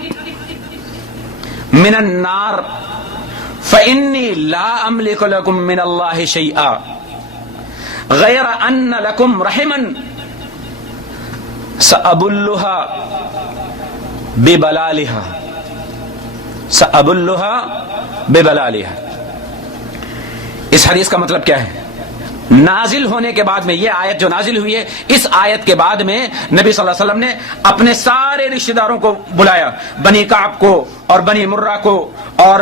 من النار فإنی لا املک لکم من اللہ شیئا غیر ان لکم رحما سأبلها ببلالها. اس حدیث کا مطلب کیا ہے؟ نازل ہونے کے بعد میں یہ آیت جو نازل ہوئی ہے اس آیت کے بعد میں نبی صلی اللہ علیہ وسلم نے اپنے سارے رشتہ داروں کو بلایا. بنی کعب کو اور بنی مرہ کو اور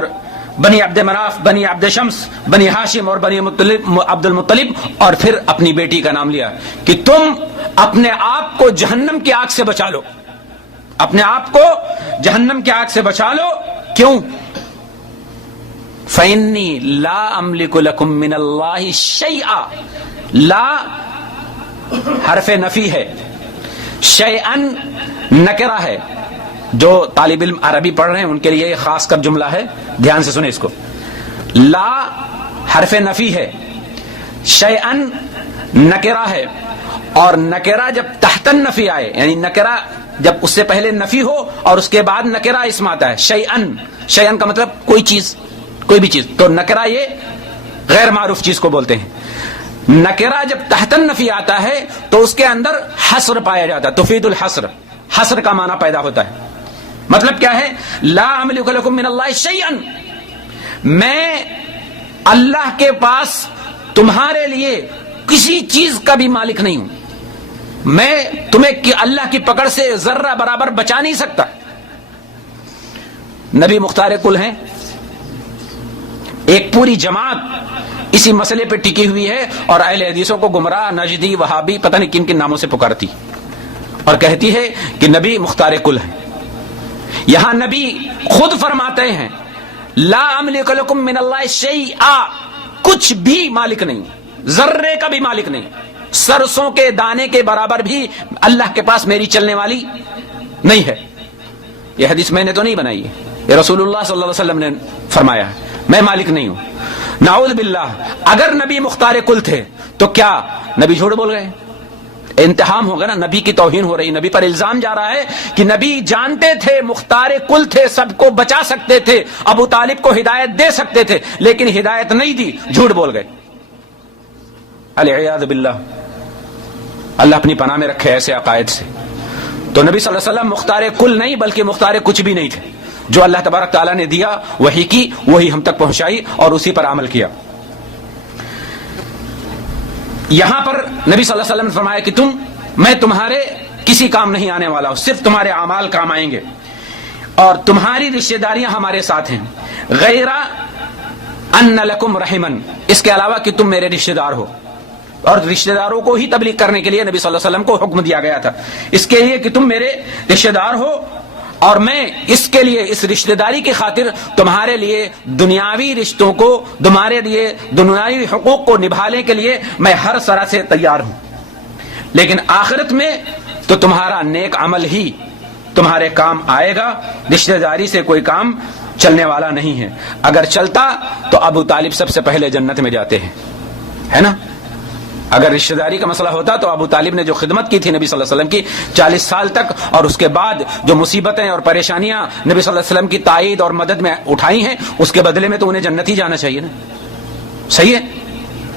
بنی عبد مناف بنی عبد شمس بنی ہاشم اور بنی عبد المطلب اور پھر اپنی بیٹی کا نام لیا کہ تم اپنے آپ کو جہنم کی آگ سے بچا لو. اپنے آپ کو جہنم کی آگ سے بچا لو. کیوں؟ فَإِنِّي لَا أَمْلِكُ لَكُم مِّنَ اللَّهِ شَيْئًا. لا حرف نفی ہے, شیئن نکرہ ہے. جو طالب علم عربی پڑھ رہے ہیں ان کے لیے یہ خاص کر جملہ ہے, دھیان سے سنیں اس کو. لا حرف نفی ہے, شیئن نکرہ ہے, اور نکرہ جب تحت النفی آئے یعنی نکرہ جب اس سے پہلے نفی ہو اور اس کے بعد نکرہ اسم آتا ہے. شیئن, شیئن کا مطلب کوئی چیز, کوئی بھی چیز. تو نکرہ یہ غیر معروف چیز کو بولتے ہیں. نکرہ جب تحت النفی آتا ہے تو اس کے اندر حصر پایا جاتا ہے, تفید الحصر, حصر کا معنی پیدا ہوتا ہے. مطلب کیا ہے؟ لا املک لکم من اللہ شیئا, میں اللہ کے پاس تمہارے لیے کسی چیز کا بھی مالک نہیں ہوں. میں تمہیں اللہ کی پکڑ سے ذرہ برابر بچا نہیں سکتا. نبی مختار کل ہیں, ایک پوری جماعت اسی مسئلے پہ ٹکی ہوئی ہے اور اہل حدیثوں کو گمراہ, نجدی, وہابی, پتہ نہیں کن کن ناموں سے پکارتی اور کہتی ہے کہ نبی مختار کل ہیں. یہاں نبی خود فرماتے ہیں لا املک لکم من اللہ شیئا, کچھ بھی مالک نہیں, ذرے کا بھی مالک نہیں, سرسوں کے دانے کے برابر بھی اللہ کے پاس میری چلنے والی نہیں ہے. یہ حدیث میں نے تو نہیں بنائی ہے, یہ رسول اللہ صلی اللہ علیہ وسلم نے فرمایا ہے, میں مالک نہیں ہوں. نعوذ باللہ. اگر نبی مختار کل تھے تو کیا نبی جھوٹ بول گئے؟ انتہام ہوگا نا, نبی کی توہین ہو رہی, نبی پر الزام جا رہا ہے کہ نبی جانتے تھے, مختار کل تھے, سب کو بچا سکتے تھے, ابو طالب کو ہدایت دے سکتے تھے, لیکن ہدایت نہیں دی, جھوٹ بول گئے. العیاذ باللہ. اللہ اپنی پناہ میں رکھے ایسے عقائد سے. تو نبی صلی اللہ علیہ وسلم مختار کل نہیں بلکہ مختار کچھ بھی نہیں تھے. جو اللہ تبارک تعالیٰ نے دیا وحی کی, وہی ہم تک پہنچائی اور اسی پر عمل کیا. یہاں پر نبی صلی اللہ علیہ وسلم نے فرمایا کہ میں تمہارے کسی کام نہیں آنے والا ہوں, صرف تمہارے اعمال کام آئیں گے اور تمہاری رشتہ داریاں ہمارے ساتھ ہیں. غیر ان لکم رحمن, اس کے علاوہ کہ تم میرے رشتہ دار ہو. اور رشتہ داروں کو ہی تبلیغ کرنے کے لیے نبی صلی اللہ علیہ وسلم کو حکم دیا گیا تھا, اس کے لیے کہ تم میرے رشتہ دار ہو اور میں اس کے لیے, اس رشتہ داری کی خاطر تمہارے لیے دنیاوی رشتوں کو, تمہارے لیے دنیاوی حقوق کو نبھانے کے لیے میں ہر طرح سے تیار ہوں. لیکن آخرت میں تو تمہارا نیک عمل ہی تمہارے کام آئے گا, رشتہ داری سے کوئی کام چلنے والا نہیں ہے. اگر چلتا تو ابو طالب سب سے پہلے جنت میں جاتے ہیں, ہے نا. اگر رشتہ داری کا مسئلہ ہوتا تو ابو طالب نے جو خدمت کی تھی نبی صلی اللہ علیہ وسلم کی 40 سال تک, اور اس کے بعد جو مصیبتیں اور پریشانیاں نبی صلی اللہ علیہ وسلم کی تائید اور مدد میں اٹھائی ہیں, اس کے بدلے میں تو انہیں جنت ہی جانا چاہیے نا. صحیح ہے.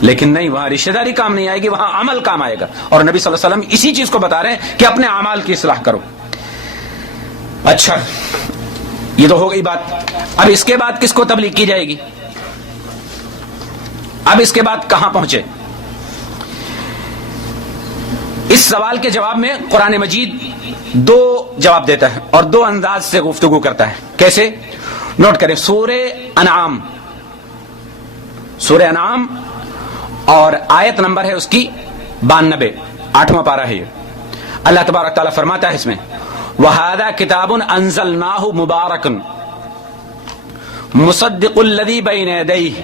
لیکن نہیں، وہاں رشتہ داری کام نہیں آئے گی، وہاں عمل کام آئے گا. اور نبی صلی اللہ علیہ وسلم اسی چیز کو بتا رہے ہیں کہ اپنے اعمال کی اصلاح کرو. اچھا، یہ تو ہو گئی بات. اب اس کے بعد کس کو تبلیغ کی جائے گی؟ اب اس کے بعد کہاں پہنچے؟ اس سوال کے جواب میں قرآن مجید دو جواب دیتا ہے اور دو انداز سے گفتگو کرتا ہے. کیسے؟ نوٹ کریں. سورہ انعام اور آیت نمبر ہے اس کی 92، 8واں پارہ ہے یہ. اللہ تبارک تعالیٰ فرماتا ہے اس میں وَهَذَا كِتَابٌ أَنزَلْنَاهُ مُبَارَكٌ مُصَدِّقُ الَّذِي بَيْنَ يَدَيْهِ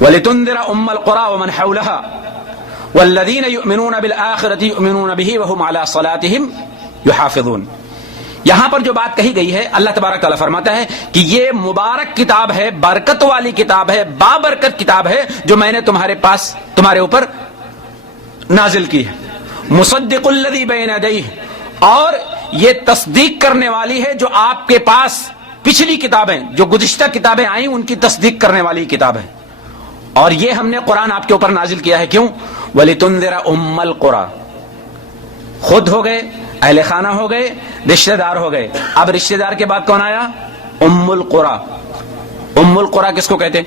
وَلِتُنذِرَ أُمَّ الْقُرَىٰ وَمَنْ حَوْلَهَا وَالَّذِينَ يُؤْمِنُونَ بِالْآخِرَةِ يُؤْمِنُونَ بِهِ وَهُمْ عَلَىٰ صَلَاتِهِمْ يُحَافِظُونَ. یہاں پر جو بات کہی گئی ہے، اللہ تبارک تعالیٰ فرماتا ہے کہ یہ مبارک کتاب ہے، برکت والی کتاب ہے، بابرکت کتاب ہے جو میں نے تمہارے اوپر نازل کی ہے. مصدق الذی بین یدیہ، اور یہ تصدیق کرنے والی ہے جو آپ کے پاس پچھلی کتابیں، جو گزشتہ کتابیں آئیں ان کی تصدیق کرنے والی کتاب ہے. اور یہ ہم نے قرآن آپ کے اوپر نازل کیا ہے. کیوں؟ وَلِتُنذِرَ أُمَّ الْقُرَىٰ. خود ہو گئے، اہل خانہ ہو گئے، رشتہ دار ہو گئے. اب رشتہ دار کے بعد کون آیا؟ ام القریٰ. ام القریٰ کس کو کہتے؟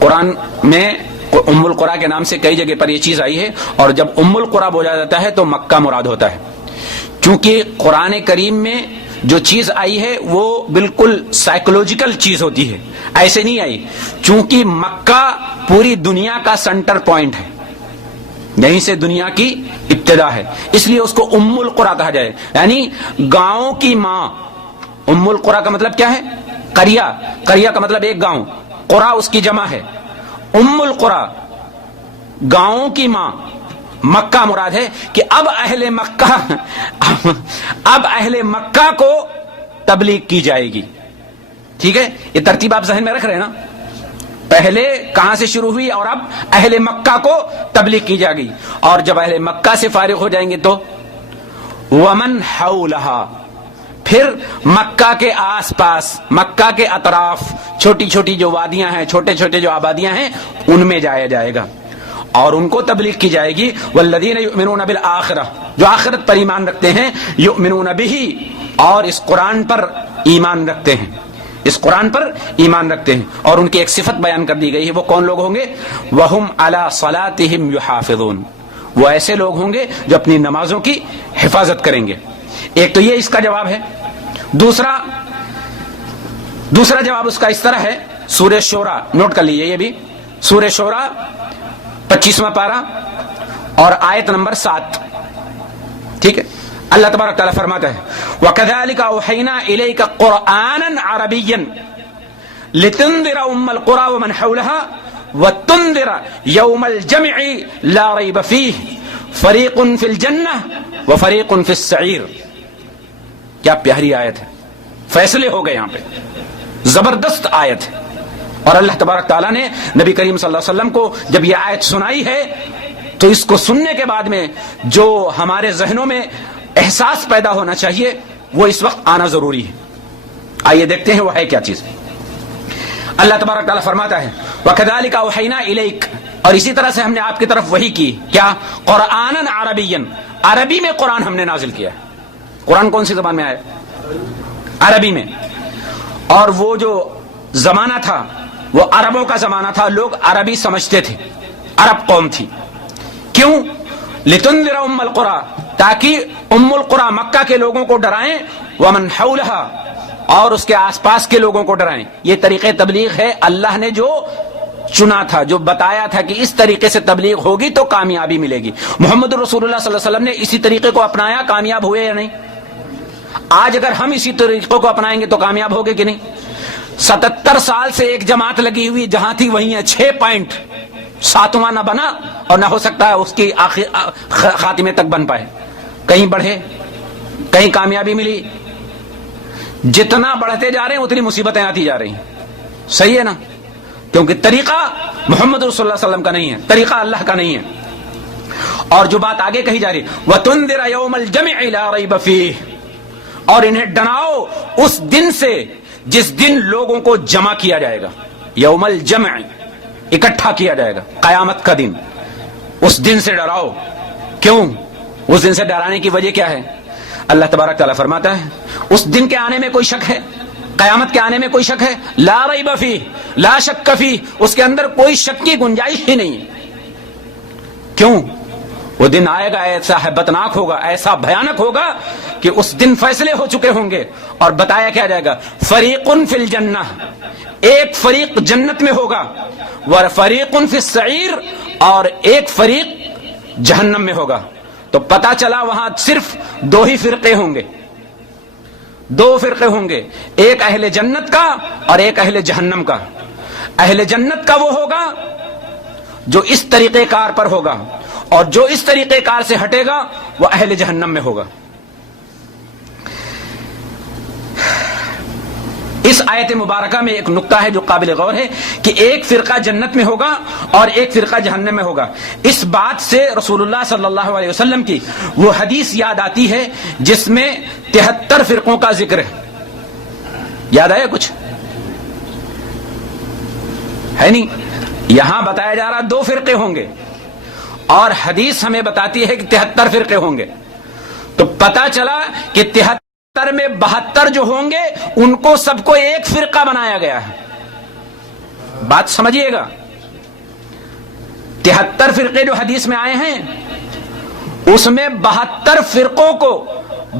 قرآن میں ام القریٰ کے نام سے کئی جگہ پر یہ چیز آئی ہے، اور جب ام القریٰ بولا جاتا ہے تو مکہ مراد ہوتا ہے. کیونکہ قرآن کریم میں جو چیز آئی ہے وہ بالکل سائیکولوجیکل چیز ہوتی ہے، ایسے نہیں آئی. چونکہ مکہ پوری دنیا کا سینٹر پوائنٹ ہے، یہیں سے دنیا کی ابتدا ہے، اس لیے اس کو ام القریٰ کہا جائے، یعنی گاؤں کی ماں. ام القریٰ کا مطلب کیا ہے؟ قریہ. قریہ کا مطلب ایک گاؤں، قریٰ اس کی جمع ہے. ام القریٰ گاؤں کی ماں. مکہ مراد ہے کہ اب اہل مکہ کو تبلیغ کی جائے گی. ٹھیک ہے، یہ ترتیب آپ ذہن میں رکھ رہے ہیں نا. پہلے کہاں سے شروع ہوئی اور اب اہل مکہ کو تبلیغ کی جائے گی. اور جب اہل مکہ سے فارغ ہو جائیں گے تو ومن حولہا، پھر مکہ کے آس پاس، مکہ کے اطراف چھوٹی چھوٹی جو وادیاں ہیں، چھوٹے چھوٹے جو آبادیاں ہیں، ان میں جایا جائے گا اور ان کو تبلیغ کی جائے گی. والذین یؤمنون بالآخرہ، جو آخرت پر ایمان رکھتے ہیں، یؤمنون بہ، اور اس قرآن پر ایمان رکھتے ہیں، اس قرآن پر ایمان رکھتے ہیں. اور ان کی ایک صفت بیان کر دی گئی ہے. وہ کون لوگ ہوں گے؟ وہم علی صلاتہم یحافظون. وہ ایسے لوگ ہوں گے جو اپنی نمازوں کی حفاظت کریں گے. ایک تو یہ اس کا جواب ہے. دوسرا جواب اس کا اس طرح ہے. سورہ شورى، نوٹ کر لیجیے، یہ بھی سورہ شورى 25واں پارہ اور آیت نمبر 7. ٹھیک ہے، اللہ تبارک تعالیٰ فرماتا ہے وَكَذَلِكَ أَوْحَيْنَا إِلَيْكَ قُرْآنًا عَرَبِيًّا لِتُنذِرَ أُمَّ الْقُرَىٰ وَمَنْ حَوْلَهَا وَتُنذِرَ يَوْمَ الْجَمْعِ لَا رَيْبَ فِيهِ فَرِيقٌ فِي الْجَنَّةِ وَفَرِيقٌ فِي السَّعِيرِ. کیا پیاری آیت ہے، فیصلے ہو گئے یہاں پہ، زبردست آیت ہے. اور اللہ تبارک تعالیٰ نے نبی کریم صلی اللہ علیہ وسلم کو جب یہ آیت سنائی ہے تو اس کو سننے کے بعد میں جو ہمارے ذہنوں میں احساس پیدا ہونا چاہیے وہ اس وقت آنا ضروری ہے. آئیے دیکھتے ہیں وہ ہے کیا چیز. اللہ تبارک تعالیٰ فرماتا ہے وَكَذَلِكَ أَوْحَيْنَا إِلَيْكَ، اور اسی طرح سے ہم نے آپ کی طرف وحی کی. کیا؟ قرآنًا عربیًا، عربی میں قرآن ہم نے نازل کیا ہے. قرآن کون سی زبان میں آیا؟ عربی میں. اور وہ جو زمانہ تھا وہ عربوں کا زمانہ تھا، لوگ عربی سمجھتے تھے، عرب قوم تھی. کیوں؟ لِتُنذِرَ أُمَّ الْقُرَىٰ، تاکہ ام القریٰ مکہ کے لوگوں کو ڈرائیں، ومن حولها، اور اس کے آس پاس کے لوگوں کو ڈرائیں. یہ طریقہ تبلیغ ہے اللہ نے جو چنا تھا، جو بتایا تھا کہ اس طریقے سے تبلیغ ہوگی تو کامیابی ملے گی. محمد رسول اللہ صلی اللہ علیہ وسلم نے اسی طریقے کو اپنایا، کامیاب ہوئے یا نہیں؟ آج اگر ہم اسی طریقوں کو اپنائیں گے تو کامیاب ہوگے کہ نہیں؟ 77 سال سے ایک جماعت لگی ہوئی، جہاں تھی وہیں ہے. 6 پوائنٹ، 7واں نہ بنا اور نہ ہو سکتا ہے اس کی خاتمے تک بن پائے. کہیں بڑھے، کہیں کامیابی ملی. جتنا بڑھتے جا رہے ہیں اتنی مصیبتیں آتی جا رہی ہیں. صحیح ہے نا؟ کیونکہ طریقہ محمد رسول اللہ صلی اللہ علیہ وسلم کا نہیں ہے، طریقہ اللہ کا نہیں ہے. اور جو بات آگے کہی جا رہی وَتُنذِرَ يَوْمَ الْجَمْعِ لَا رَيْبَ فِيهِ، اور انہیں ڈراؤ اس دن سے جس دن لوگوں کو جمع کیا جائے گا. یوم الجمع، اکٹھا کیا جائے گا قیامت کا دن. اس دن سے ڈراؤ. کیوں؟ اس دن سے ڈرانے کی وجہ کیا ہے؟ اللہ تبارک تعالیٰ فرماتا ہے اس دن کے آنے میں کوئی شک ہے؟ قیامت کے آنے میں کوئی شک ہے؟ لا ریب فیہ، لا شک فیہ، اس کے اندر کوئی شک کی گنجائش ہی نہیں. کیوں؟ وہ دن آئے گا، ایسا ہیبتناک ہوگا، ایسا بھیانک ہوگا کہ اس دن فیصلے ہو چکے ہوں گے اور بتایا کیا جائے گا فریق فی الجنہ، ایک فریق جنت میں ہوگا، وفریق فی السعیر، اور ایک فریق جہنم میں ہوگا. تو پتا چلا وہاں صرف دو ہی فرقے ہوں گے، دو فرقے ہوں گے، ایک اہل جنت کا اور ایک اہل جہنم کا. اہل جنت کا وہ ہوگا جو اس طریقے کار پر ہوگا، اور جو اس طریقے کار سے ہٹے گا وہ اہل جہنم میں ہوگا. اس آیت مبارکہ میں ایک نقطہ ہے جو قابل غور ہے کہ ایک فرقہ جنت میں ہوگا اور ایک فرقہ جہنم میں ہوگا. اس بات سے رسول اللہ صلی اللہ علیہ وسلم کی وہ حدیث یاد آتی ہے جس میں 73 فرقوں کا ذکر ہے. یاد آیا کچھ؟ ہے نہیں. یہاں بتایا جا رہا 2 فرقے ہوں گے اور حدیث ہمیں بتاتی ہے کہ 73 فرقے ہوں گے. تو پتا چلا کہ 73 میں 72 جو ہوں گے ان کو سب کو ایک فرقہ بنایا گیا ہے. بات سمجھیے گا. 73 فرقے جو حدیث میں آئے ہیں اس میں 72 فرقوں کو،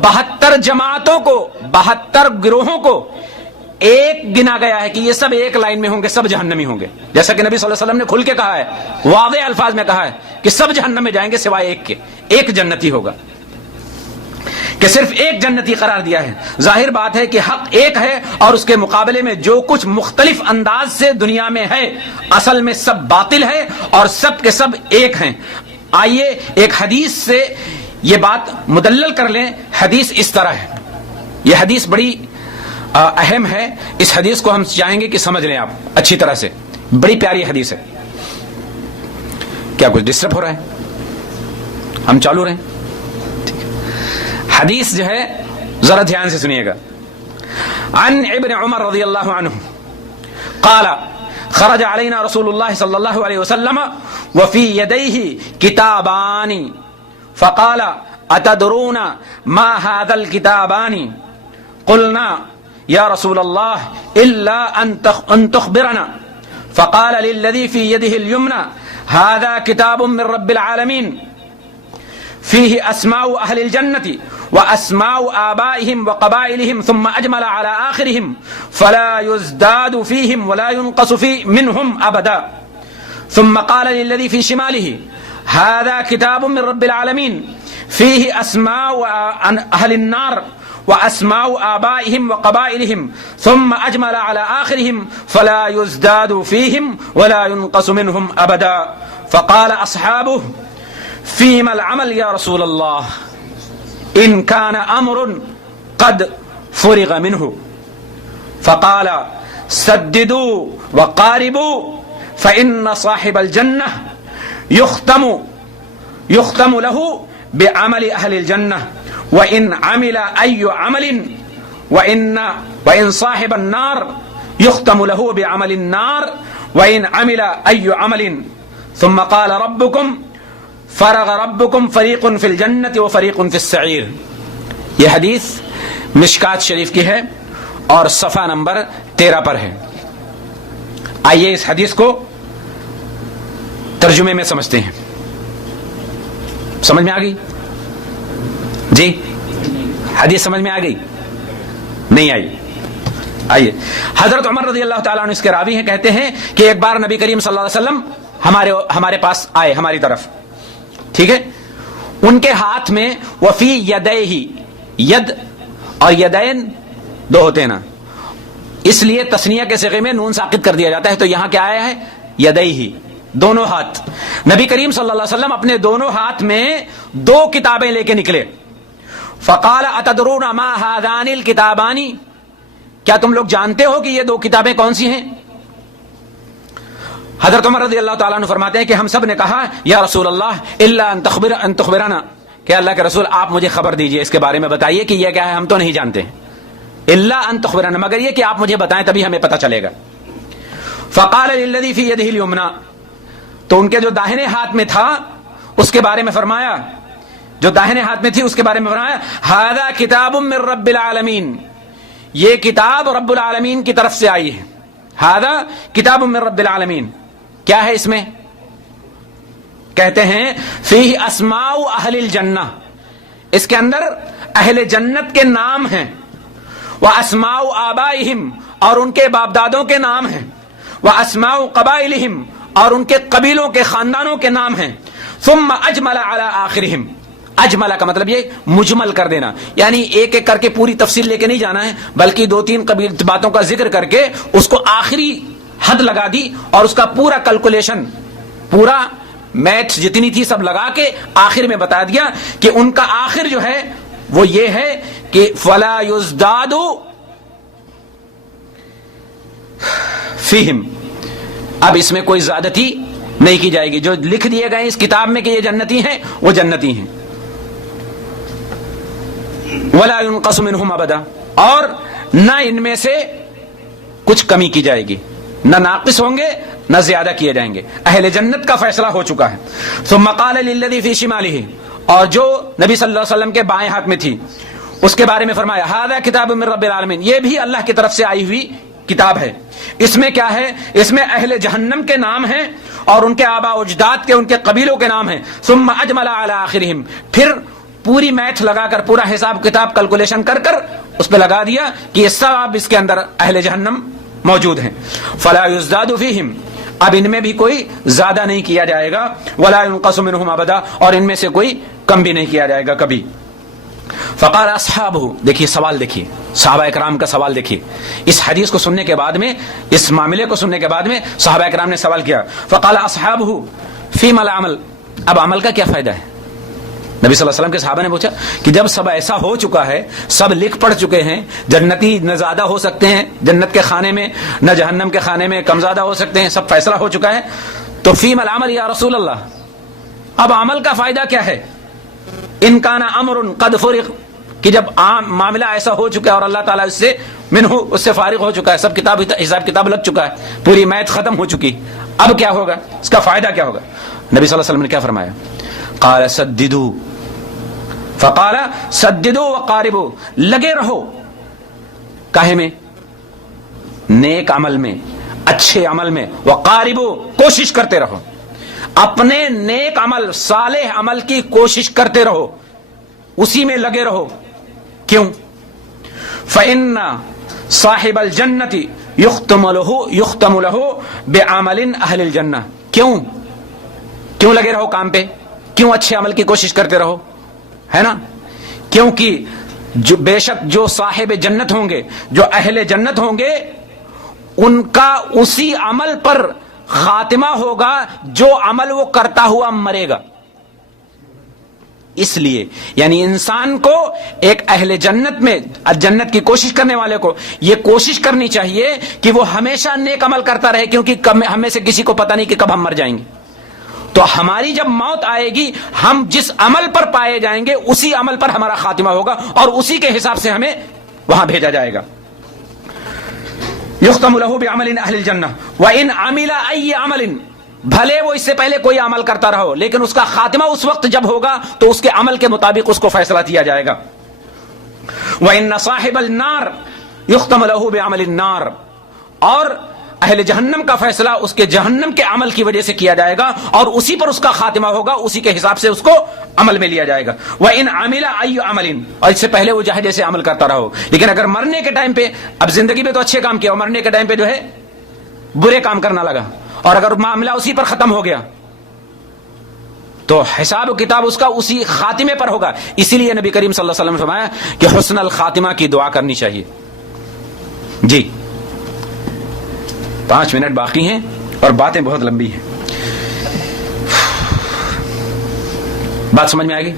72 جماعتوں کو، 72 گروہوں کو ایک گنا گیا ہے کہ یہ سب ایک لائن میں ہوں گے، سب جہنمی ہوں گے. جیسا کہ نبی صلی اللہ علیہ وسلم نے کھل کے کہا ہے، واضح الفاظ میں کہا ہے کہ سب جہنم میں جائیں گے سوائے ایک کے. ایک جنتی ہوگا، کہ صرف ایک جنتی قرار دیا ہے. ظاہر بات ہے کہ حق ایک ہے اور اس کے مقابلے میں جو کچھ مختلف انداز سے دنیا میں ہے اصل میں سب باطل ہے اور سب کے سب ایک ہیں. آئیے ایک حدیث سے یہ بات مدلل کر لیں. حدیث اس طرح ہے، یہ حدیث بڑی اہم ہے. اس حدیث کو ہم چاہیں گے کہ سمجھ لیں آپ اچھی طرح سے. بڑی پیاری حدیث ہے. کیا کچھ ڈسٹرب ہو رہا ہے؟ ہم چالو رہیں. حدیث جو ہے ذرا دھیان سے سنیے گا. عن ابن عمر رضی اللہ عنہ قال خرج علينا رسول الله صلى الله عليه وسلم وفي يديه كتابان فقال أتدرون ما هذا الكتابان قلنا يا رسول الله إلا أن تخبرنا فقال للذي في يده اليمنى هذا كتاب من رب العالمين فيه أسماء أهل الجنة وأسماء آبائهم وقبائلهم ثم أجمل على آخرهم فلا يزداد فيهم ولا ينقص منهم أبدا ثم قال للذي في شماله هذا كتاب من رب العالمين فيه أسماء أهل النار وأسماء آبائهم وقبائلهم ثم أجمل على آخرهم فلا يزداد فيهم ولا ينقص منهم أبدا فقال أصحابه فيما العمل يا رسول الله إن كان أمر قد فرغ منه فقال سددوا وقاربوا فإن صاحب الجنة يختم له بعمل أهل الجنة وإن عمل أي عمل وإن صاحب النار يختم له بعمل النار وإن عمل أي عمل ثم قال ربكم فرغ ربكم فریق فی الجنت و فریق فی السعیر. یہ حدیث مشکات شریف کی ہے اور صفحہ نمبر 13 پر ہے. آئیے اس حدیث کو ترجمے میں سمجھتے ہیں. سمجھ میں آ گئی؟ جی حدیث سمجھ میں آ گئی؟ نہیں آئی؟ آئیے. حضرت عمر رضی اللہ تعالیٰ عنہ اس کے راوی ہیں، کہتے ہیں کہ ایک بار نبی کریم صلی اللہ علیہ وسلم ہمارے پاس آئے، ہماری طرف. ٹھیک ہے. ان کے ہاتھ میں وفی یدیہ، ید اور یدین دو ہوتے ہیں نا، اس لیے تثنیہ کے صیغے میں نون ساقط کر دیا جاتا ہے. تو یہاں کیا آیا ہے؟ یدیہ، دونوں ہاتھ. نبی کریم صلی اللہ علیہ وسلم اپنے دونوں ہاتھ میں 2 کتابیں لے کے نکلے. فقال اتدرون ما هذان الكتابان، کیا تم لوگ جانتے ہو کہ یہ 2 کتابیں کون سی ہیں؟ حضرت عمر رضی اللہ تعالیٰ عنہ فرماتے ہیں کہ ہم سب نے کہا یا رسول اللہ الا ان تخبرنا، کہ اللہ کے رسول آپ مجھے خبر دیجئے، اس کے بارے میں بتائیے کہ یہ کیا ہے، ہم تو نہیں جانتے. الا ان تخبرنا، مگر یہ کہ آپ مجھے بتائیں تبھی ہمیں پتہ چلے گا. فقال للذی فی یدہ الیمنی، تو ان کے جو داہنے ہاتھ میں تھا اس کے بارے میں فرمایا، جو داہنے ہاتھ میں تھی اس کے بارے میں فرمایا ھذا کتاب من رب العالمین، یہ کتاب رب العالمین کی طرف سے آئی ہے. ھذا کتاب من رب العالمین، کیا ہے اس میں؟ کہتے ہیں فیہ اسماء اہل الجنہ، اس کے اندر اہل جنت کے نام ہیں، واسماء آبائہم، اور ان کے باپ دادوں کے نام ہیں، واسماء قبائلہم، اور ان کے قبیلوں کے خاندانوں کے نام ہیں. ثم اجمل علی آخرہم، اجملہ کا مطلب یہ مجمل کر دینا، یعنی ایک ایک کر کے پوری تفصیل لے کے نہیں جانا ہے، بلکہ دو تین باتوں کا ذکر کر کے اس کو آخری حد لگا دی، اور اس کا پورا کیلکولیشن، پورا میتھ جتنی تھی سب لگا کے آخر میں بتا دیا کہ ان کا آخر جو ہے وہ یہ ہے کہ فلا یزداد فیہم، اب اس میں کوئی زیادتی نہیں کی جائے گی. جو لکھ دیے گئے اس کتاب میں کہ یہ جنتی ہیں وہ جنتی ہیں. ولا ينقص منهم ابدا، اور نہ ان میں سے کچھ کمی کی جائے گی، نہ ناقص ہوں گے نہ زیادہ کیے جائیں گے. اہل جنت کا فیصلہ ہو چکا ہے. ثم قال للذي في شماله، اور جو نبی صلی اللہ علیہ وسلم کے بائیں ہاتھ میں تھی اس کے بارے میں فرمایا ھذا کتاب من رب العالمین، یہ بھی اللہ کی طرف سے آئی ہوئی کتاب ہے. اس میں کیا ہے؟ اس میں اہل جہنم کے نام ہیں اور ان کے آباء و اجداد کے، ان کے قبیلوں کے نام ہیں. ثم اجمل علی آخرہم، پھر پوری میتھ لگا کر، پورا حساب کتاب کیلکولیشن کر کر اس پہ لگا دیا کہ یہ سب اس کے اندر اہل جہنم موجود ہیں. فلا یزداد فیہم، اب ان میں بھی کوئی زیادہ نہیں کیا جائے گا. ولا ينقص منهم ابدا، اور ان میں سے کوئی کم بھی نہیں کیا جائے گا کبھی. فقال اصحابہ، دیکھیے سوال، دیکھیے صحابہ کرام کا سوال، دیکھیے اس حدیث کو سننے کے بعد میں، اس معاملے کو سننے کے بعد میں صحابہ کرام نے سوال کیا. فقال اصحابہ فیما العمل، اب عمل کا کیا فائدہ ہے؟ نبی صلی اللہ علیہ وسلم کے صحابہ نے پوچھا کہ جب سب ایسا ہو چکا ہے، سب لکھ پڑھ چکے ہیں، جنتی نہ زیادہ ہو سکتے ہیں جنت کے خانے میں، نہ جہنم کے خانے میں کم زیادہ ہو سکتے ہیں، سب فیصلہ ہو چکا ہے، تو فیم العمل یا رسول اللہ، اب عمل کا فائدہ کیا ہے؟ ان کان امر قد فرغ، کہ جب معاملہ ایسا ہو چکا ہے اور اللہ تعالیٰ اس سے فارغ ہو چکا ہے، سب کتاب حساب کتاب لگ چکا ہے، پوری میتھ ختم ہو چکی، اب کیا ہوگا؟ اس کا فائدہ کیا ہوگا؟ نبی صلی اللہ علیہ وسلم نے کیا فرمایا؟ قال سددوا، فقال سددوا وقاربوا، لگے رہو کاہے میں؟ نیک عمل میں، اچھے عمل میں. وقاربوا، کوشش کرتے رہو، اپنے نیک عمل، صالح عمل کی کوشش کرتے رہو، اسی میں لگے رہو. کیوں؟ فَإِنَّ صَاحِبَ الْجَنَّةِ يُخْتَمُ لَهُ بِعَمَلٍ أَهْلِ الْجَنَّةِ. کیوں لگے رہو کام پہ؟ کیوں اچھے عمل کی کوشش کرتے رہو؟ ہے نا، کیونکہ جو بے شک جو صاحب جنت ہوں گے، جو اہل جنت ہوں گے، ان کا اسی عمل پر خاتمہ ہوگا جو عمل وہ کرتا ہوا مرے گا. اس لیے یعنی انسان کو، ایک اہل جنت میں جنت کی کوشش کرنے والے کو یہ کوشش کرنی چاہیے کہ وہ ہمیشہ نیک عمل کرتا رہے، کیونکہ ہم میں سے کسی کو پتہ نہیں کہ کب ہم مر جائیں گے. تو ہماری جب موت آئے گی، ہم جس عمل پر پائے جائیں گے اسی عمل پر ہمارا خاتمہ ہوگا اور اسی کے حساب سے ہمیں وہاں بھیجا جائے گا. یختم لہ بعمل اہل الجنہ وان عمل ای عمل، بھلے وہ اس سے پہلے کوئی عمل کرتا رہو، لیکن اس کا خاتمہ اس وقت جب ہوگا تو اس کے عمل کے مطابق اس کو فیصلہ کیا جائے گا. وان صاحب النار یختم لہ بعمل النار، اور اہل جہنم کا فیصلہ اس کے جہنم کے عمل کی وجہ سے کیا جائے گا اور اسی پر اس کا خاتمہ ہوگا، اسی کے حساب سے اس کو عمل میں لیا جائے گا. وَإِنْ عَمِلَ أَيُّ عَمَلٍ، اور اس سے پہلے وہ جہاں جیسے عمل کرتا رہو، لیکن اگر مرنے کے ٹائم پہ، اب زندگی میں تو اچھے کام کیا اور مرنے کے ٹائم پہ جو ہے برے کام کرنا لگا، اور اگر معاملہ اسی پر ختم ہو گیا تو حساب و کتاب اس کا اسی خاتمے پر ہوگا. اسی لیے نبی کریم صلی اللہ علیہ وسلم نے فرمایا کہ حسن الخاتمہ کی دعا کرنی چاہیے. جی 5 منٹ باقی ہیں اور باتیں بہت لمبی ہیں. بات سمجھ میں آئے گی؟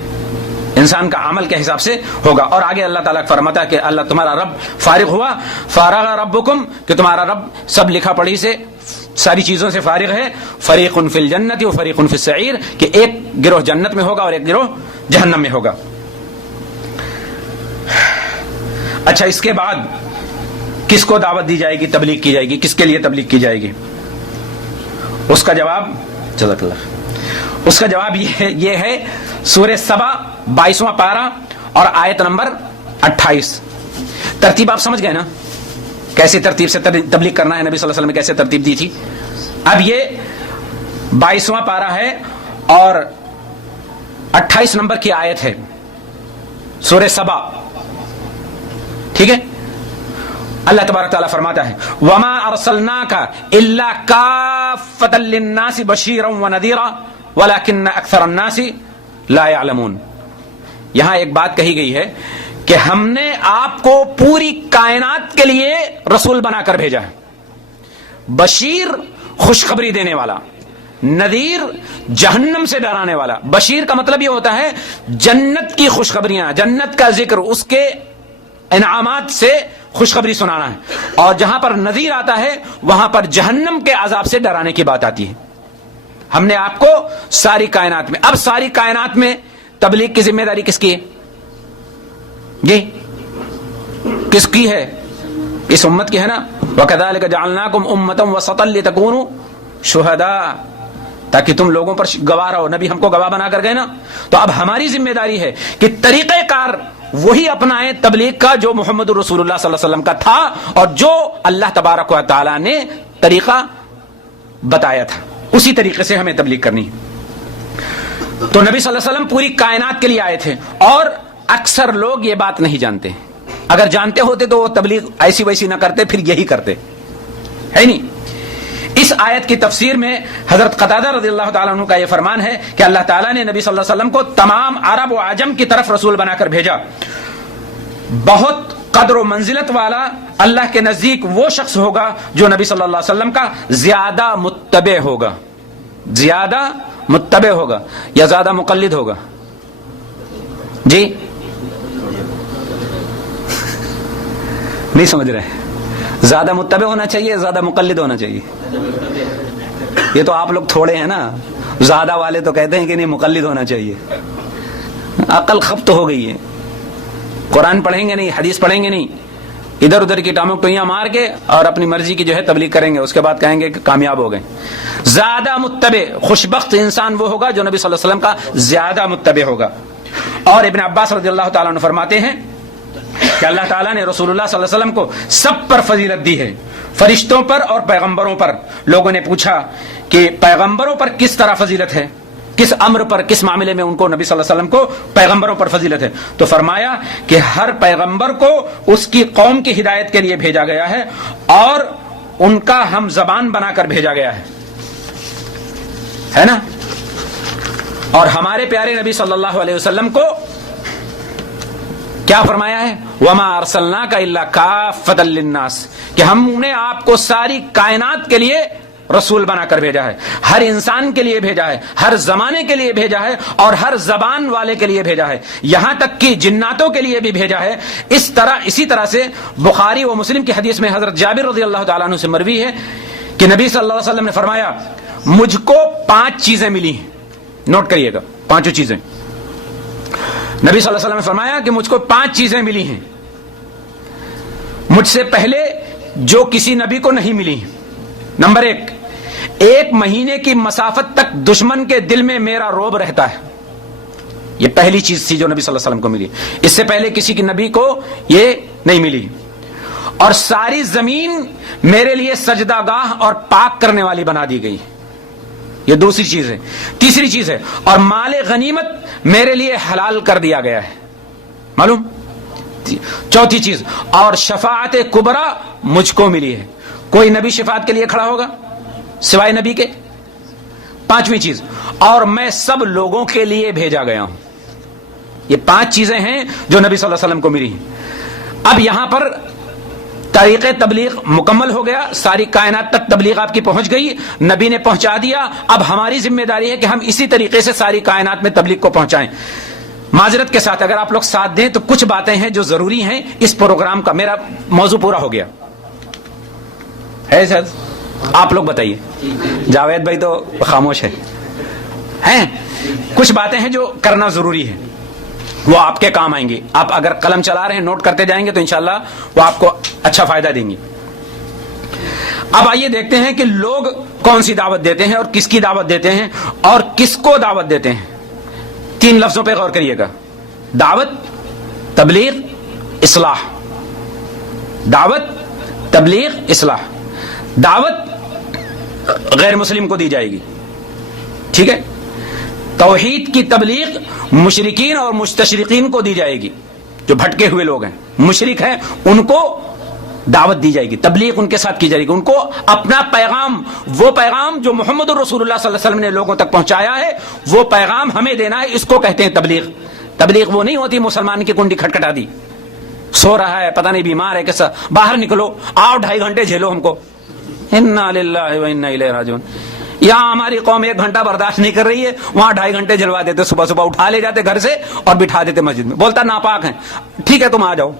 انسان کا عمل کے حساب سے ہوگا. اور آگے اللہ تعالیٰ فرماتا ہے کہ اللہ تمہارا رب فارغ ہوا، فارغ ربکم، کہ تمہارا رب سب لکھا پڑھی سے، ساری چیزوں سے فارغ ہے. فریق فی الجنت و فریق فی السعیر، کہ ایک گروہ جنت میں ہوگا اور ایک گروہ جہنم میں ہوگا. اچھا، اس کے بعد کس کو دعوت دی جائے گی، تبلیغ کی جائے گی؟ کس کے لیے تبلیغ کی جائے گی؟ اس کا جواب جزاک اللہ، اس کا جواب یہ ہے سورہ سبا 22واں پارہ اور آیت نمبر 28۔ ترتیب آپ سمجھ گئے نا، کیسے ترتیب سے تبلیغ کرنا ہے، نبی صلی اللہ علیہ وسلم نے کیسے ترتیب دی تھی۔ اب یہ 22واں پارہ ہے اور 28 نمبر کی آیت ہے سورہ سبا، ٹھیک ہے۔ اللہ تبارک تعالیٰ فرماتا ہے وما ارسلناک الا کافۃ للناس بشیرا ونذیرا ولکن اکثر الناس لا یعلمون۔ یہاں ایک بات کہی گئی ہے کہ ہم نے آپ کو پوری کائنات کے لیے رسول بنا کر بھیجا ہے، بشیر خوشخبری دینے والا، نذیر جہنم سے ڈرانے والا۔ بشیر کا مطلب یہ ہوتا ہے جنت کی خوشخبریاں، جنت کا ذکر، اس کے انعامات سے خوشخبری سنانا ہے، اور جہاں پر نذیر آتا ہے وہاں پر جہنم کے عذاب سے ڈرانے کی بات آتی ہے۔ ہم نے آپ کو ساری کائنات میں، اب ساری کائنات میں تبلیغ کی ذمہ داری کس کی ہے؟ جی کس کی ہے؟ اس امت کی ہے نا۔ وَكَذَلِكَ جَعَلْنَاكُمْ أُمَّةً وَسَطًا لِتَكُونُوا شُهَدَاءَ، تاکہ تم لوگوں پر گواہ رہو۔ نبی ہم کو گواہ بنا کر گئے نا، تو اب ہماری ذمہ داری ہے کہ طریقہ کار وہی اپنائیں تبلیغ کا جو محمد رسول اللہ صلی اللہ علیہ وسلم کا تھا اور جو اللہ تبارک و تعالی نے طریقہ بتایا تھا، اسی طریقے سے ہمیں تبلیغ کرنی ہے۔ تو نبی صلی اللہ علیہ وسلم پوری کائنات کے لیے آئے تھے، اور اکثر لوگ یہ بات نہیں جانتے۔ اگر جانتے ہوتے تو وہ تبلیغ ایسی ویسی نہ کرتے، پھر یہی کرتے، ہے نہیں۔ اس آیت کی تفسیر میں حضرت قتادہ رضی اللہ تعالیٰ عنہ کا یہ فرمان ہے کہ اللہ تعالیٰ نے نبی صلی اللہ علیہ وسلم کو تمام عرب و عجم کی طرف رسول بنا کر بھیجا۔ بہت قدر و منزلت والا اللہ کے نزدیک وہ شخص ہوگا جو نبی صلی اللہ علیہ وسلم کا زیادہ متبع ہوگا، زیادہ متبع ہوگا یا زیادہ مقلد ہوگا؟ جی نہیں سمجھ رہے؟ زیادہ متبع ہونا چاہیے، زیادہ مقلد ہونا چاہیے؟ یہ تو آپ لوگ تھوڑے ہیں نا، زیادہ والے تو کہتے ہیں کہ نہیں مقلد ہونا چاہیے۔ عقل خبت ہو گئی ہے، قرآن پڑھیں گے نہیں، حدیث پڑھیں گے نہیں، ادھر ادھر کی ٹامک ٹوئیاں مار کے اور اپنی مرضی کی جو ہے تبلیغ کریں گے، اس کے بعد کہیں گے کہ کامیاب ہو گئے۔ زیادہ متبع، خوشبخت انسان وہ ہوگا جو نبی صلی اللہ علیہ وسلم کا زیادہ متبع ہوگا۔ اور ابن عباس رضی اللہ تعالیٰ عنہ فرماتے ہیں کہ اللہ تعالیٰ نے رسول اللہ صلی اللہ علیہ وسلم کو سب پر فضیلت دی ہے، فرشتوں پر اور پیغمبروں پر۔ لوگوں نے پوچھا کہ پیغمبروں پر کس طرح فضیلت ہے، کس امر پر، کس معاملے میں ان کو نبی صلی اللہ علیہ وسلم کو پیغمبروں پر فضیلت ہے؟ تو فرمایا کہ ہر پیغمبر کو اس کی قوم کی ہدایت کے لیے بھیجا گیا ہے اور ان کا ہم زبان بنا کر بھیجا گیا ہے نا۔ اور ہمارے پیارے نبی صلی اللہ علیہ وسلم کو کیا فرمایا ہے؟ وما ارسلناک الا کافۃ للناس، کہ ہم نے آپ کو ساری کائنات کے لیے رسول بنا کر بھیجا ہے، ہر انسان کے لیے بھیجا ہے، ہر زمانے کے لیے بھیجا ہے اور ہر زبان والے کے لیے بھیجا ہے، یہاں تک کہ جناتوں کے لیے بھی بھیجا ہے۔ اسی طرح سے بخاری و مسلم کی حدیث میں حضرت جابر رضی اللہ تعالیٰ عنہ سے مروی ہے کہ نبی صلی اللہ علیہ وسلم نے فرمایا مجھ کو 5 چیزیں ملی ہیں، نوٹ کریے گا 5 چیزیں۔ نبی صلی اللہ علیہ وسلم نے فرمایا کہ مجھ کو 5 چیزیں ملی ہیں مجھ سے پہلے جو کسی نبی کو نہیں ملی۔ نمبر 1 مہینے کی مسافت تک دشمن کے دل میں میرا رعب رہتا ہے، یہ پہلی چیز تھی جو نبی صلی اللہ علیہ وسلم کو ملی، اس سے پہلے کسی کی نبی کو یہ نہیں ملی۔ اور ساری زمین میرے لیے سجدہ گاہ اور پاک کرنے والی بنا دی گئی، یہ دوسری چیز ہے۔ تیسری چیز ہے اور مال غنیمت میرے لیے حلال کر دیا گیا ہے، معلوم؟ چوتھی چیز اور شفاعت کبریٰ مجھ کو ملی ہے۔ کوئی نبی شفاعت کے لیے کھڑا ہوگا سوائے نبی کے؟ 5ویں چیز اور میں سب لوگوں کے لیے بھیجا گیا ہوں۔ یہ 5 چیزیں ہیں جو نبی صلی اللہ علیہ وسلم کو ملی ہیں۔ اب یہاں پر طریق تبلیغ مکمل ہو گیا، ساری کائنات تک تبلیغ آپ کی پہنچ گئی، نبی نے پہنچا دیا۔ اب ہماری ذمہ داری ہے کہ ہم اسی طریقے سے ساری کائنات میں تبلیغ کو پہنچائیں۔ معذرت کے ساتھ اگر آپ لوگ ساتھ دیں تو کچھ باتیں ہیں جو ضروری ہیں اس پروگرام کا۔ میرا موضوع پورا ہو گیا ہے سر؟ آپ لوگ بتائیے، جاوید بھائی تو خاموش ہیں۔ کچھ باتیں ہیں جو کرنا ضروری ہے، وہ آپ کے کام آئیں گی۔ آپ اگر قلم چلا رہے ہیں نوٹ کرتے جائیں گے تو انشاءاللہ وہ آپ کو اچھا فائدہ دیں گی۔ اب آئیے دیکھتے ہیں کہ لوگ کون سی دعوت دیتے ہیں اور کس کی دعوت دیتے ہیں اور کس کو دعوت دیتے ہیں. 3 لفظوں پہ غور کریے گا: دعوت، تبلیغ، اصلاح. دعوت، تبلیغ، اصلاح. دعوت غیر مسلم کو دی جائے گی، ٹھیک ہے. توحید کی تبلیغ مشرکین اور مستشرقین کو دی جائے گی، جو بھٹکے ہوئے لوگ ہیں، مشرک ہیں، ان کو دعوت دی جائے گی، تبلیغ ان کے ساتھ کی جائے گی. ان کو اپنا پیغام، وہ پیغام جو محمد رسول اللہ صلی اللہ علیہ وسلم نے لوگوں تک پہنچایا ہے، وہ پیغام ہمیں دینا ہے. اس کو کہتے ہیں تبلیغ. تبلیغ وہ نہیں ہوتی مسلمان کی کنڈی کھٹکھٹا دی، سو رہا ہے، پتہ نہیں بیمار ہے کیسا، باہر نکلو، آؤ 2.5 گھنٹے جھیلو ہم کو. انا للہ و انا الیہ راجعون. یہاں ہماری قوم 1 گھنٹہ برداشت نہیں کر رہی ہے، وہاں 2.5 گھنٹے جلوا دیتے. صبح صبح اٹھا لے جاتے گھر سے اور بٹھا دیتے مسجد میں. بولتا ناپاک ہیں، ٹھیک ہے تم آ جاؤ،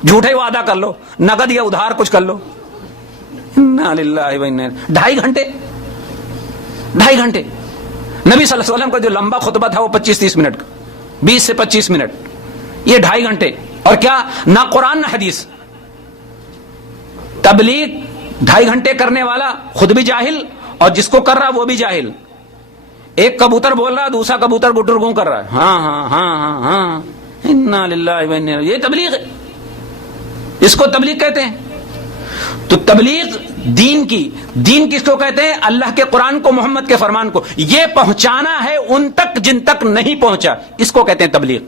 جھوٹے وعدہ کر لو، نقد یا ادھار کچھ کر لو. انا للہ و انا. 2.5 گھنٹے، 2.5 گھنٹے. نبی صلی اللہ علیہ وسلم کا جو لمبا خطبہ تھا وہ 25-30 منٹ کا، 20 سے 25 منٹ. یہ 2.5 گھنٹے. اور کیا، نہ قرآن نہ حدیث. تبلیغ 2.5 گھنٹے کرنے والا خود بھی جاہل اور جس کو کر رہا وہ بھی جاہل. ایک کبوتر بول رہا، دوسرا کبوتر گٹر گوں کر رہا ہے. ہاں ہاں ہاں ہاں ہاں. انا للہ و انا. یہ تبلیغ ہے، اس کو تبلیغ کہتے ہیں. تو تبلیغ دین کی، دین کس کو کہتے ہیں؟ اللہ کے قرآن کو، محمد کے فرمان کو یہ پہنچانا ہے ان تک جن تک نہیں پہنچا، اس کو کہتے ہیں تبلیغ.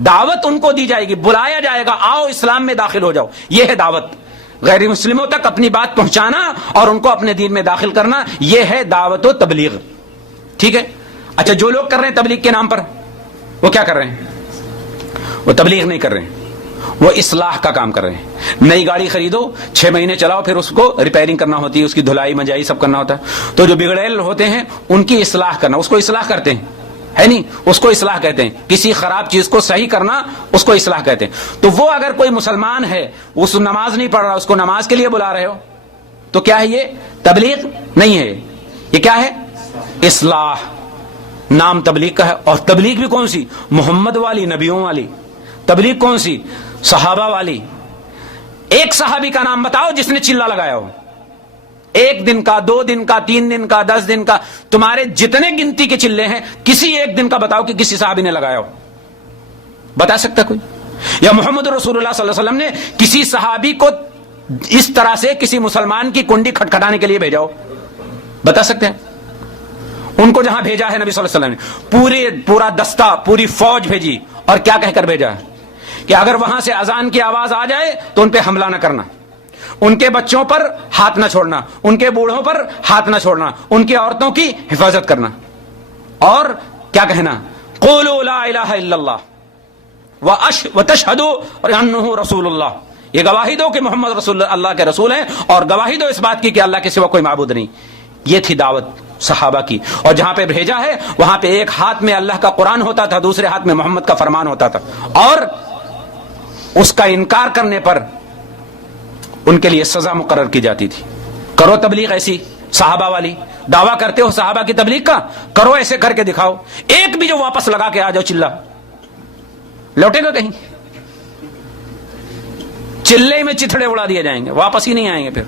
دعوت ان کو دی جائے گی، بلایا جائے گا، آؤ اسلام میں داخل ہو جاؤ. یہ ہے دعوت. غیر مسلموں تک اپنی بات پہنچانا اور ان کو اپنے دین میں داخل کرنا، یہ ہے دعوت و تبلیغ. ٹھیک ہے. اچھا، جو لوگ کر رہے ہیں تبلیغ کے نام پر، وہ کیا کر رہے ہیں؟ وہ تبلیغ نہیں کر رہے ہیں، وہ اصلاح کا کام کر رہے ہیں. نئی گاڑی خریدو، 6 مہینے چلاؤ، پھر اس کو ریپیئرنگ کرنا ہوتی ہے، اس کی دھلائی منجائی سب کرنا ہوتا ہے. تو جو بگڑیل ہوتے ہیں ان کی اصلاح کرنا، اس کو اصلاح کرتے ہیں، ہے نہیں؟ اس کو اصلاح کہتے ہیں. کسی خراب چیز کو صحیح کرنا، اس کو اصلاح کہتے ہیں. تو وہ اگر کوئی مسلمان ہے، اس نماز نہیں پڑھ رہا، اس کو نماز کے لیے بلا رہے ہو، تو کیا ہے؟ یہ تبلیغ نہیں ہے. یہ کیا ہے؟ اصلاح. نام تبلیغ کا ہے. اور تبلیغ بھی کون سی؟ محمد والی، نبیوں والی. تبلیغ کون سی؟ صحابہ والی. ایک صحابی کا نام بتاؤ جس نے چلا لگایا ہو. 1 دن کا، 2 دن کا، 3 دن کا، 10 دن کا، تمہارے جتنے گنتی کے چلے ہیں، کسی ایک دن کا بتاؤ کہ کسی صحابی نے لگایا ہو. بتا سکتا کوئی؟ یا محمد رسول اللہ صلی اللہ علیہ وسلم نے کسی صحابی کو اس طرح سے کسی مسلمان کی کنڈی کھٹکھٹانے کے لیے بھیجا ہو؟ بتا سکتے ہیں؟ ان کو جہاں بھیجا ہے نبی صلی اللہ علیہ وسلم نے، پورا دستہ، پوری فوج بھیجی، اور کیا کہہ کر بھیجا ہے کہ اگر وہاں سے اذان کی آواز آ جائے تو ان پہ حملہ نہ کرنا، ان کے بچوں پر ہاتھ نہ چھوڑنا، ان کے بوڑھوں پر ہاتھ نہ چھوڑنا، ان کی عورتوں کی حفاظت کرنا. اور کیا کہنا؟ قولوا لا الہ الا اللہ وتشہدوا انہ رسول اللہ. یہ گواہی دو کہ محمد رسول اللہ کے رسول ہیں، اور گواہی دو اس بات کی کہ اللہ کے سوا کوئی معبود نہیں. یہ تھی دعوت صحابہ کی. اور جہاں پہ بھیجا ہے وہاں پہ ایک ہاتھ میں اللہ کا قرآن ہوتا تھا، دوسرے ہاتھ میں محمد کا فرمان ہوتا تھا، اور اس کا انکار کرنے پر ان کے لیے سزا مقرر کی جاتی تھی. کرو تبلیغ ایسی صحابہ والی. دعویٰ کرتے ہو صحابہ کی تبلیغ کا، کرو، ایسے کر کے دکھاؤ. ایک بھی جو واپس لگا کے آ جاؤ چلا، لوٹے گا کہیں؟ چلے میں چتھڑے اڑا دیے جائیں گے، واپس ہی نہیں آئیں گے. پھر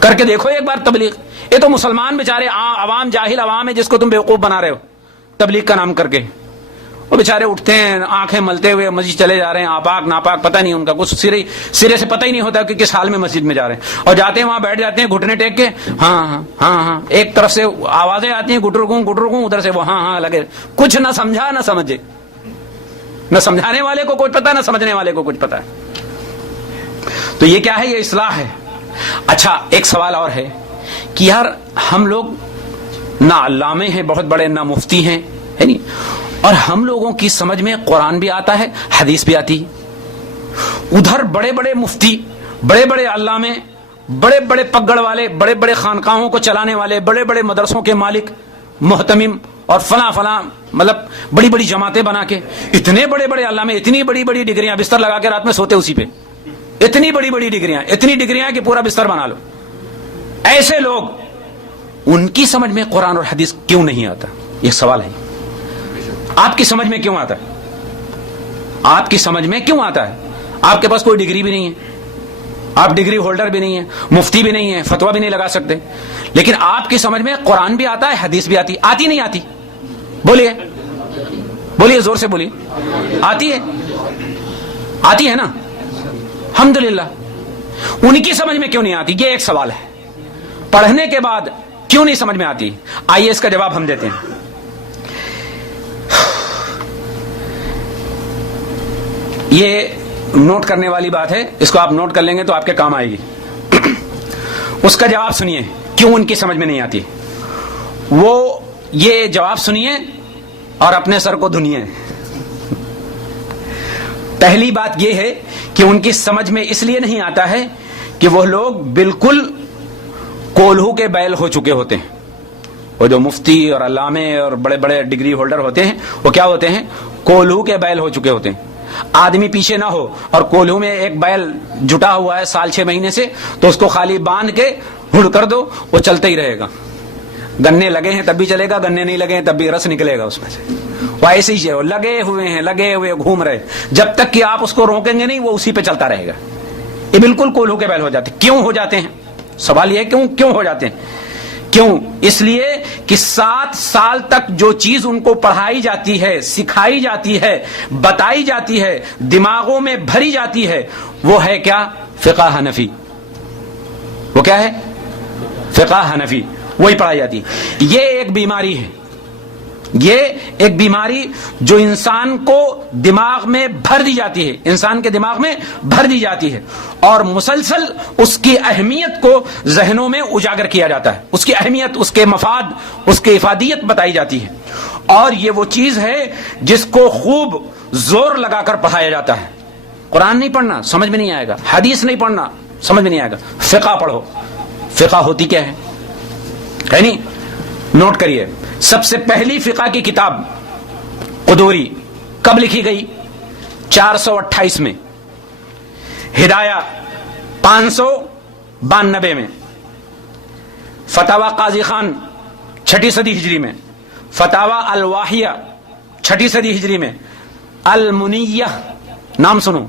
کر کے دیکھو ایک بار تبلیغ. یہ تو مسلمان بیچارے عوام، جاہل عوام ہے جس کو تم بیوقوف بنا رہے ہو تبلیغ کا نام کر کے. وہ بیچارے اٹھتے ہیں آنکھیں ملتے ہوئے مسجد چلے جا رہے ہیں، آپاک ناپاک پتہ نہیں، ان کا کچھ سرے سے پتہ ہی نہیں ہوتا کہ کس حال میں مسجد میں جا رہے ہیں. اور جاتے ہیں وہاں بیٹھ جاتے ہیں گھٹنے ٹیک کے، ہاں ہاں ہاں ہاں. ایک طرف سے آوازیں آتی ہیں گٹر گوں، ادھر سے وہ ہاں ہاں لگے. کچھ نہ سمجھا نہ سمجھے، نہ سمجھانے والے کو کچھ پتا، نہ سمجھنے والے کو کچھ پتا ہے. تو یہ کیا ہے؟ یہ اصلاح ہے. اچھا، ایک سوال اور ہے کہ یار ہم لوگ نہ علامے ہیں بہت بڑے، نہ مفتی ہیں، ہے نہیں، اور ہم لوگوں کی سمجھ میں قرآن بھی آتا ہے، حدیث بھی آتی ہے. ادھر بڑے بڑے مفتی، بڑے بڑے علامے، بڑے بڑے پگڑ والے، بڑے بڑے خانقاہوں کو چلانے والے، بڑے بڑے مدرسوں کے مالک، محتمم، اور فلاں مطلب بڑی بڑی جماعتیں بنا کے، اتنے بڑے بڑے علامے، اتنی بڑی بڑی ڈگریاں، بستر لگا کے رات میں سوتے اسی پہ، اتنی بڑی بڑی ڈگریاں، اتنی ڈگریاں کہ پورا بستر بنا لو. ایسے لوگ، ان کی سمجھ میں قرآن اور حدیث کیوں نہیں آتا؟ یہ سوال ہے. آپ کی سمجھ میں کیوں آتا ہے؟ آپ کی سمجھ میں کیوں آتا ہے؟ آپ کے پاس کوئی ڈگری بھی نہیں ہے، آپ ڈگری ہولڈر بھی نہیں ہیں, مفتی بھی نہیں ہیں, فتویٰ بھی نہیں لگا سکتے, لیکن آپ کی سمجھ میں قرآن بھی آتا ہے, حدیث بھی آتی نہیں آتی؟ بولیے بولیے, زور سے بولیے. آتی ہے نا, الحمدللہ. ان کی سمجھ میں کیوں نہیں آتی, یہ ایک سوال ہے. پڑھنے کے بعد کیوں نہیں سمجھ میں آتی؟ آئیے اس کا جواب ہم دیتے ہیں. یہ نوٹ کرنے والی بات ہے, اس کو آپ نوٹ کر لیں گے تو آپ کے کام آئے گی. اس کا جواب سنیے, کیوں ان کی سمجھ میں نہیں آتی. وہ یہ جواب سنیے اور اپنے سر کو دھنیے. پہلی بات یہ ہے کہ ان کی سمجھ میں اس لیے نہیں آتا ہے کہ وہ لوگ بالکل کولہو کے بیل ہو چکے ہوتے ہیں. وہ جو مفتی اور علامے اور بڑے بڑے ڈگری ہولڈر ہوتے ہیں, وہ کیا ہوتے ہیں؟ کولہو کے بیل ہو چکے ہوتے ہیں. آدمی پیچھے نہ ہو اور کولہو میں ایک بیل جٹا ہوا ہے سال 6 مہینے سے, تو اس کو خالی باندھ کے ہڑ کر دو, وہ چلتا ہی رہے گا. گنے لگے ہیں تب بھی چلے گا, گنے نہیں لگے ہیں تب بھی رس نکلے گا اس میں سے. وہ ایسے ہی ہے, لگے ہوئے گھوم رہے, جب تک کہ آپ اس کو روکیں گے نہیں وہ اسی پہ چلتا رہے گا. یہ بالکل کولہو کے بیل ہو جاتے. کیوں ہو جاتے ہیں؟ سوال یہ ہے کیوں ہو جاتے ہیں. کیوں؟ اس لیے کہ 7 سال تک جو چیز ان کو پڑھائی جاتی ہے, سکھائی جاتی ہے, بتائی جاتی ہے, دماغوں میں بھری جاتی ہے, وہ ہے کیا؟ فقہ حنفی. وہ کیا ہے؟ فقہ حنفی. وہی پڑھائی جاتی ہے. یہ ایک بیماری ہے, یہ ایک بیماری جو انسان کو دماغ میں بھر دی جاتی ہے, انسان کے دماغ میں بھر دی جاتی ہے, اور مسلسل اس کی اہمیت کو ذہنوں میں اجاگر کیا جاتا ہے. اس کی اہمیت, اس کے مفاد, اس کی افادیت بتائی جاتی ہے. اور یہ وہ چیز ہے جس کو خوب زور لگا کر پڑھایا جاتا ہے. قرآن نہیں پڑھنا, سمجھ میں نہیں آئے گا. حدیث نہیں پڑھنا, سمجھ میں نہیں آئے گا. فقہ پڑھو. فقہ ہوتی کیا ہے نہیں, نوٹ کریے. سب سے پہلی فقہ کی کتاب قدوری کب لکھی گئی؟ 428 میں. ہدایہ 592 میں. فتاوی قاضی خان 6 صدی ہجری میں. فتاوی الواحیہ 6 صدی ہجری میں. المنیہ, نام سنو,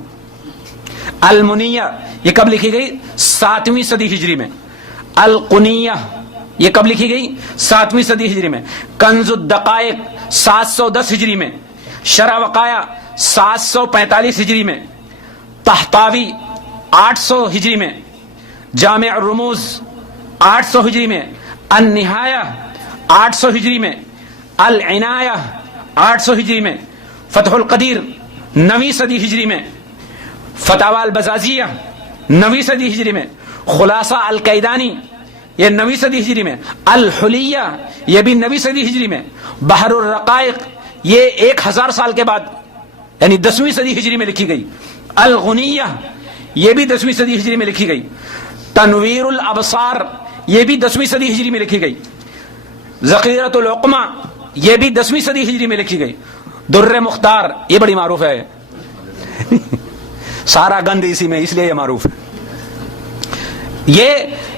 المنیہ یہ کب لکھی گئی؟ 7ویں صدی ہجری میں. القنیہ یہ کب لکھی گئی؟ 7ویں صدی ہجری میں. کنز الدقائق 710 ہجری میں. شرح وقایہ 745 ہجری میں. طحطاوی 800 ہجری میں. جامع الرموز 800 ہجری میں. النہایہ 800 ہجری میں. العنایہ 800 ہجری میں. فتح القدیر 9ویں صدی ہجری میں. فتاوی البزازیہ 9ویں صدی ہجری میں. خلاصہ القیدانی یہ 9ویں صدی ہجری میں. الحلیہ یہ بھی 9ویں صدی ہجری میں. بحر الرقائق یہ 1000 سال کے بعد یعنی 10ویں صدی ہجری میں لکھی گئی. الغنیہ یہ بھی 10ویں صدی ہجری میں لکھی گئی. تنویر الابصار یہ بھی 10ویں صدی ہجری میں لکھی گئی. ذخیرۃ العقمہ یہ بھی 10ویں صدی ہجری میں لکھی گئی. در مختار یہ بڑی معروف ہے سارا گند اسی میں, اس لیے یہ معروف ہے. یہ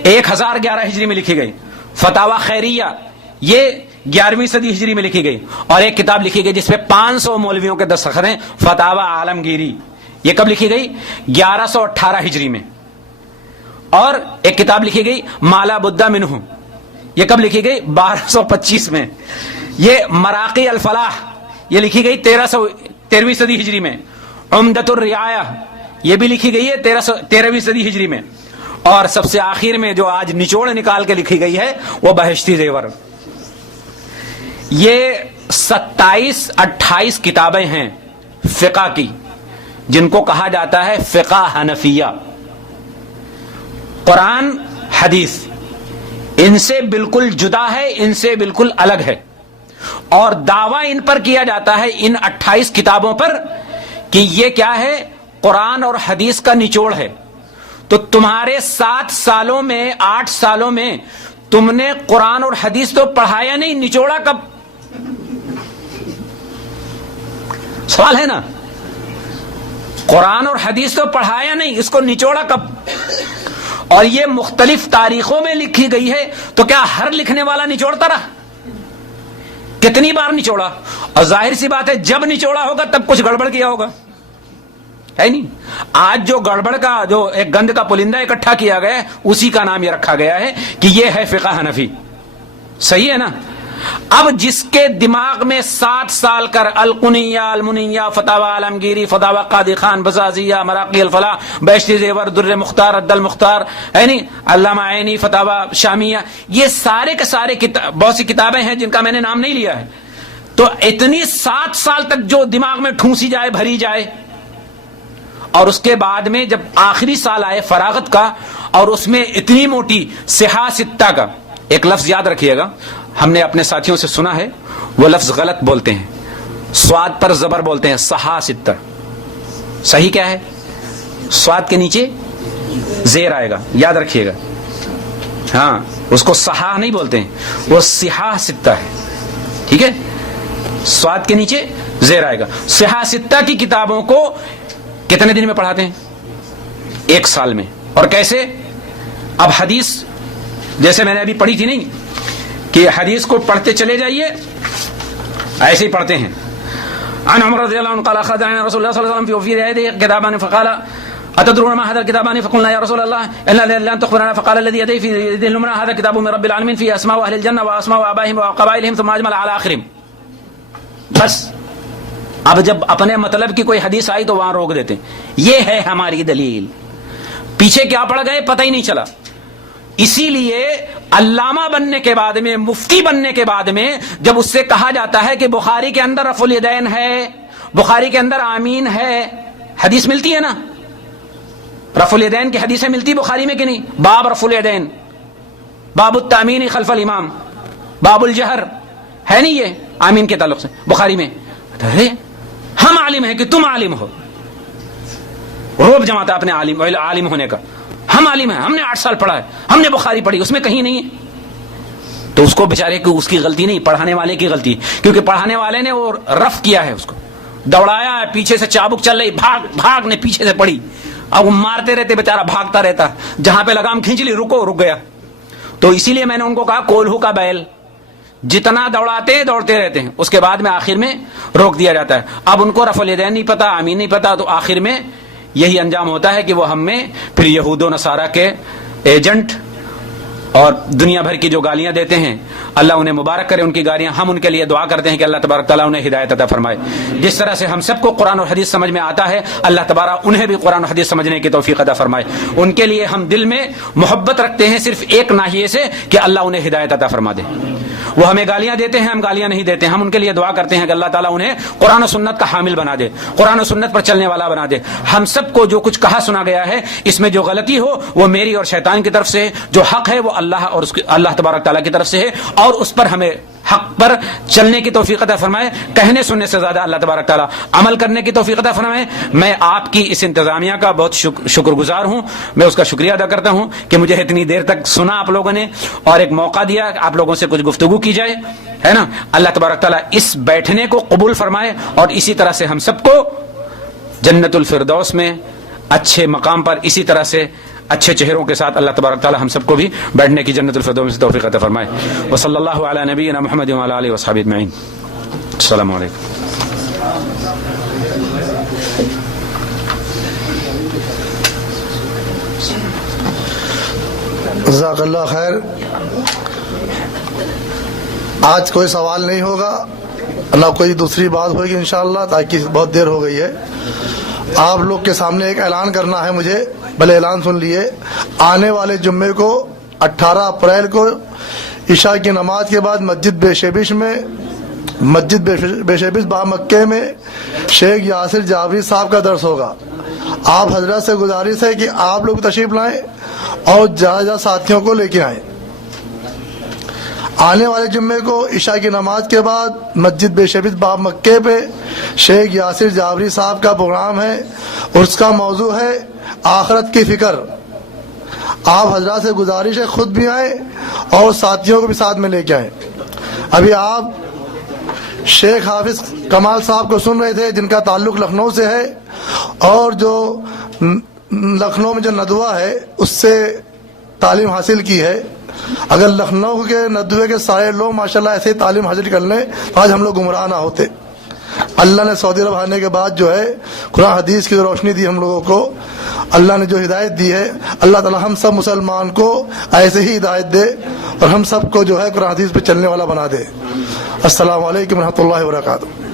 1011 ہجری میں لکھی گئی. فتاوی خیریہ یہ 11ویں صدی ہجری میں لکھی گئی. اور ایک کتاب لکھی گئی جس پہ 500 مولویوں کے دستخط ہیں, فتاوی عالمگیری. یہ کب لکھی گئی؟ 1118 ہجری میں. اور ایک کتاب لکھی گئی مالا بدہ منہ, یہ کب لکھی گئی؟ 1225 میں. یہ مراقی الفلاح یہ لکھی گئی 13ویں صدی ہجری میں. عمدۃ الرعایہ یہ بھی لکھی گئی ہے 13ویں صدی ہجری میں. اور سب سے آخر میں جو آج نچوڑ نکال کے لکھی گئی ہے وہ بہشتی زیور. یہ 27-28 کتابیں ہیں فقہ کی جن کو کہا جاتا ہے فقہ حنفیہ. قرآن حدیث ان سے بالکل جدا ہے, ان سے بالکل الگ ہے. اور دعویٰ ان پر کیا جاتا ہے ان 28 کتابوں پر کہ یہ کیا ہے؟ قرآن اور حدیث کا نچوڑ ہے. تو تمہارے 7 سالوں میں 8 سالوں میں تم نے قرآن اور حدیث تو پڑھایا نہیں, نچوڑا کب؟ سوال ہے نا. قرآن اور حدیث تو پڑھایا نہیں, اس کو نچوڑا کب؟ اور یہ مختلف تاریخوں میں لکھی گئی ہے, تو کیا ہر لکھنے والا نچوڑتا رہا؟ کتنی بار نچوڑا؟ اور ظاہر سی بات ہے جب نچوڑا ہوگا تب کچھ گڑبڑ کیا ہوگا. ہے نہیں. آج جو گڑبڑ کا جو ایک گند کا پلندہ اکٹھا کیا گیا ہے اسی کا نام یہ رکھا گیا ہے کہ یہ ہے فقہ حنفی. صحیح ہے نا. اب جس کے دماغ میں 7 سال کر القنیہ، المنیہ، فتاوی عالمگیری، فتاوی قادی خان، بزازیہ، مراقی الفلاح، بیشتی زیور، در مختار، عد المختار، ہے نہیں، علامہ عینی، فتاوی شامیہ، یہ سارے کے سارے بہت سی کتابیں ہیں جن کا میں نے نام نہیں لیا ہے. تو اتنی 7 سال تک جو دماغ میں ٹھونسی جائے، بھری جائے، اور اس کے بعد میں جب آخری سال آئے فراغت کا اور اس میں اتنی موٹی صحاح ستہ کا ایک لفظ یاد رکھیے گا، ہم نے اپنے ساتھیوں سے سنا ہے وہ لفظ غلط بولتے ہیں، سواد پر زبر بولتے ہیں، صحاح ستہ. صحیح کیا ہے؟ سواد کے نیچے زیر آئے گا، یاد رکھیے گا. ہاں، اس کو صحاح نہیں بولتے ہیں، وہ صحاح ستہ ہے. ٹھیک ہے، سواد کے نیچے زیر آئے گا. صحاح ستہ کی کتابوں کو کتنے دن میں پڑھاتے ہیں؟ 1 سال میں. اور کیسے؟ اب حدیث جیسے میں نے ابھی پڑھی تھی نہیں کہ حدیث کو پڑھتے چلے جائیے، ایسے ہی پڑھتے ہیں. عن عمر رضی اللہ عنہ قال اخذ عن رسول اللہ صلی اللہ علیہ وسلم في يده كتابان فقال اتدرون ما هذا الكتابان فقلنا يا رسول الله الا ان تخبرنا فقال الذي يدي في يده اليمنى هذا كتاب من رب العالمين فيه اسماء اهل الجنه واسماء ابائهم وقبائلهم ثم اجمل على اخرهم. بس اب جب اپنے مطلب کی کوئی حدیث آئی تو وہاں روک دیتے ہیں. یہ ہے ہماری دلیل. پیچھے کیا پڑ گئے پتہ ہی نہیں چلا. اسی لیے علامہ بننے کے بعد میں، مفتی بننے کے بعد میں جب اس سے کہا جاتا ہے کہ بخاری کے اندر رفع الیدین ہے، بخاری کے اندر آمین ہے، حدیث ملتی ہے نا، رفع الیدین کی حدیثیں ملتی بخاری میں کہ نہیں؟ باب رفع الیدین، باب التامین خلف الامام، باب الجہر، ہے نہیں یہ آمین کے تعلق سے بخاری میں؟ ارے ہم عالم ہیں کہ تم عالم ہو، روب جماتا اپنے عالم ہونے کا. ہم عالم ہیں، ہم نے 8 سال پڑھا ہے، ہم نے بخاری پڑھی، اس میں کہیں نہیں ہے. تو اس کو بیچارے کو اس کی غلطی نہیں، پڑھانے والے کی غلطی، کیونکہ پڑھانے والے نے وہ رف کیا ہے، اس کو دوڑایا ہے، پیچھے سے چابک چل رہی، بھاگ نے پیچھے سے پڑھی، اب وہ مارتے رہتے بیچارہ، بھاگتا رہتا، جہاں پہ لگام کھینچ لی رک گیا. تو اسی لیے میں نے ان کو کہا کولہو کا بیل، جتنا دوڑاتے دوڑتے رہتے ہیں، اس کے بعد میں آخر میں روک دیا جاتا ہے. اب ان کو رفع الیدین نہیں پتا، آمین نہیں پتا، تو آخر میں یہی انجام ہوتا ہے کہ وہ ہم میں پھر یہود و نصارہ کے ایجنٹ اور دنیا بھر کی جو گالیاں دیتے ہیں، اللہ انہیں مبارک کرے ان کی گالیاں. ہم ان کے لیے دعا کرتے ہیں کہ اللہ تبارک تعالیٰ انہیں ہدایت عطا فرمائے. جس طرح سے ہم سب کو قرآن اور حدیث سمجھ میں آتا ہے، اللہ تبارک انہیں بھی قرآن اور حدیث سمجھنے کی توفیق عطا فرمائے. ان کے لیے ہم دل میں محبت رکھتے ہیں صرف ایک ناحیے سے کہ اللہ انہیں ہدایت عطا فرما دے. وہ ہمیں گالیاں دیتے ہیں، ہم گالیاں نہیں دیتے. ہم ان کے لیے دعا کرتے ہیں کہ اللہ تعالیٰ انہیں قرآن و سنت کا حامل بنا دے، قرآن و سنت پر چلنے والا بنا دے. ہم سب کو جو کچھ کہا سنا گیا ہے، اس میں جو غلطی ہو وہ میری اور شیطان کی طرف سے ہے، جو حق ہے وہ اللہ اور اللہ تبارک تعالیٰ کی طرف سے ہے، اور اس پر ہمیں حق پر چلنے کی توفیق عطا فرمائے. کہنے سننے سے زیادہ اللہ تبارک تعالیٰ عمل کرنے کی توفیق عطا فرمائے. میں آپ کی اس انتظامیہ کا بہت شکر گزار ہوں. میں اس کا شکریہ ادا کرتا ہوں کہ مجھے اتنی دیر تک سنا آپ لوگوں نے اور ایک موقع دیا کہ آپ لوگوں سے کچھ گفتگو کی جائے، ہے نا. اللہ تبارک تعالیٰ اس بیٹھنے کو قبول فرمائے اور اسی طرح سے ہم سب کو جنت الفردوس میں اچھے مقام پر اسی طرح سے اچھے چہروں کے ساتھ اللہ تبارک تعالیٰ ہم سب کو بھی بیٹھنے کی جنت الفردوس سے توفیق عطا فرمائے. وصلی اللہ علی نبینا محمد وعلی آلہ وصحبہ اجمعین. السلام علیکم. جزاک اللہ خیر. آج کوئی سوال نہیں ہوگا، نہ کوئی دوسری بات ہوگی انشاءاللہ، تاکہ بہت دیر ہو گئی ہے. آپ لوگ کے سامنے ایک اعلان کرنا ہے مجھے، بھلے اعلان سن لیے. آنے والے جمعے کو 18 اپریل کو عشاء کی نماز کے بعد مسجد بے شیبش با مکے میں شیخ یاسر جابری صاحب کا درس ہوگا. آپ حضرت سے گزارش ہے کہ آپ لوگ تشریف لائیں اور جہاں ساتھیوں کو لے کے آئیں. آنے والے جمعے کو عشاء کی نماز کے بعد مسجد بے شیبش باب مکے پہ شیخ یاسر جابری صاحب کا پروگرام ہے اور اس کا موضوع ہے آخرت کی فکر. آپ حضرات سے گزارش ہے خود بھی آئیں اور ساتھیوں کو بھی ساتھ میں لے کے آئیں. ابھی آپ شیخ حافظ کمال صاحب کو سن رہے تھے، جن کا تعلق لکھنؤ سے ہے، اور جو لکھنؤ میں جو ندوہ ہے اس سے تعلیم حاصل کی ہے. اگر لکھنؤ کے ندوے کے سارے لوگ ماشاءاللہ ایسے ہی تعلیم حاصل کر لیں تو آج ہم لوگ گمراہ نہ ہوتے. اللہ نے سعودی عرب آنے کے بعد جو ہے قرآن حدیث کی جو روشنی دی ہم لوگوں کو، اللہ نے جو ہدایت دی ہے، اللہ تعالی ہم سب مسلمان کو ایسے ہی ہدایت دے اور ہم سب کو جو ہے قرآن حدیث پہ چلنے والا بنا دے۔ السلام علیکم ورحمۃ اللہ وبرکاتہ۔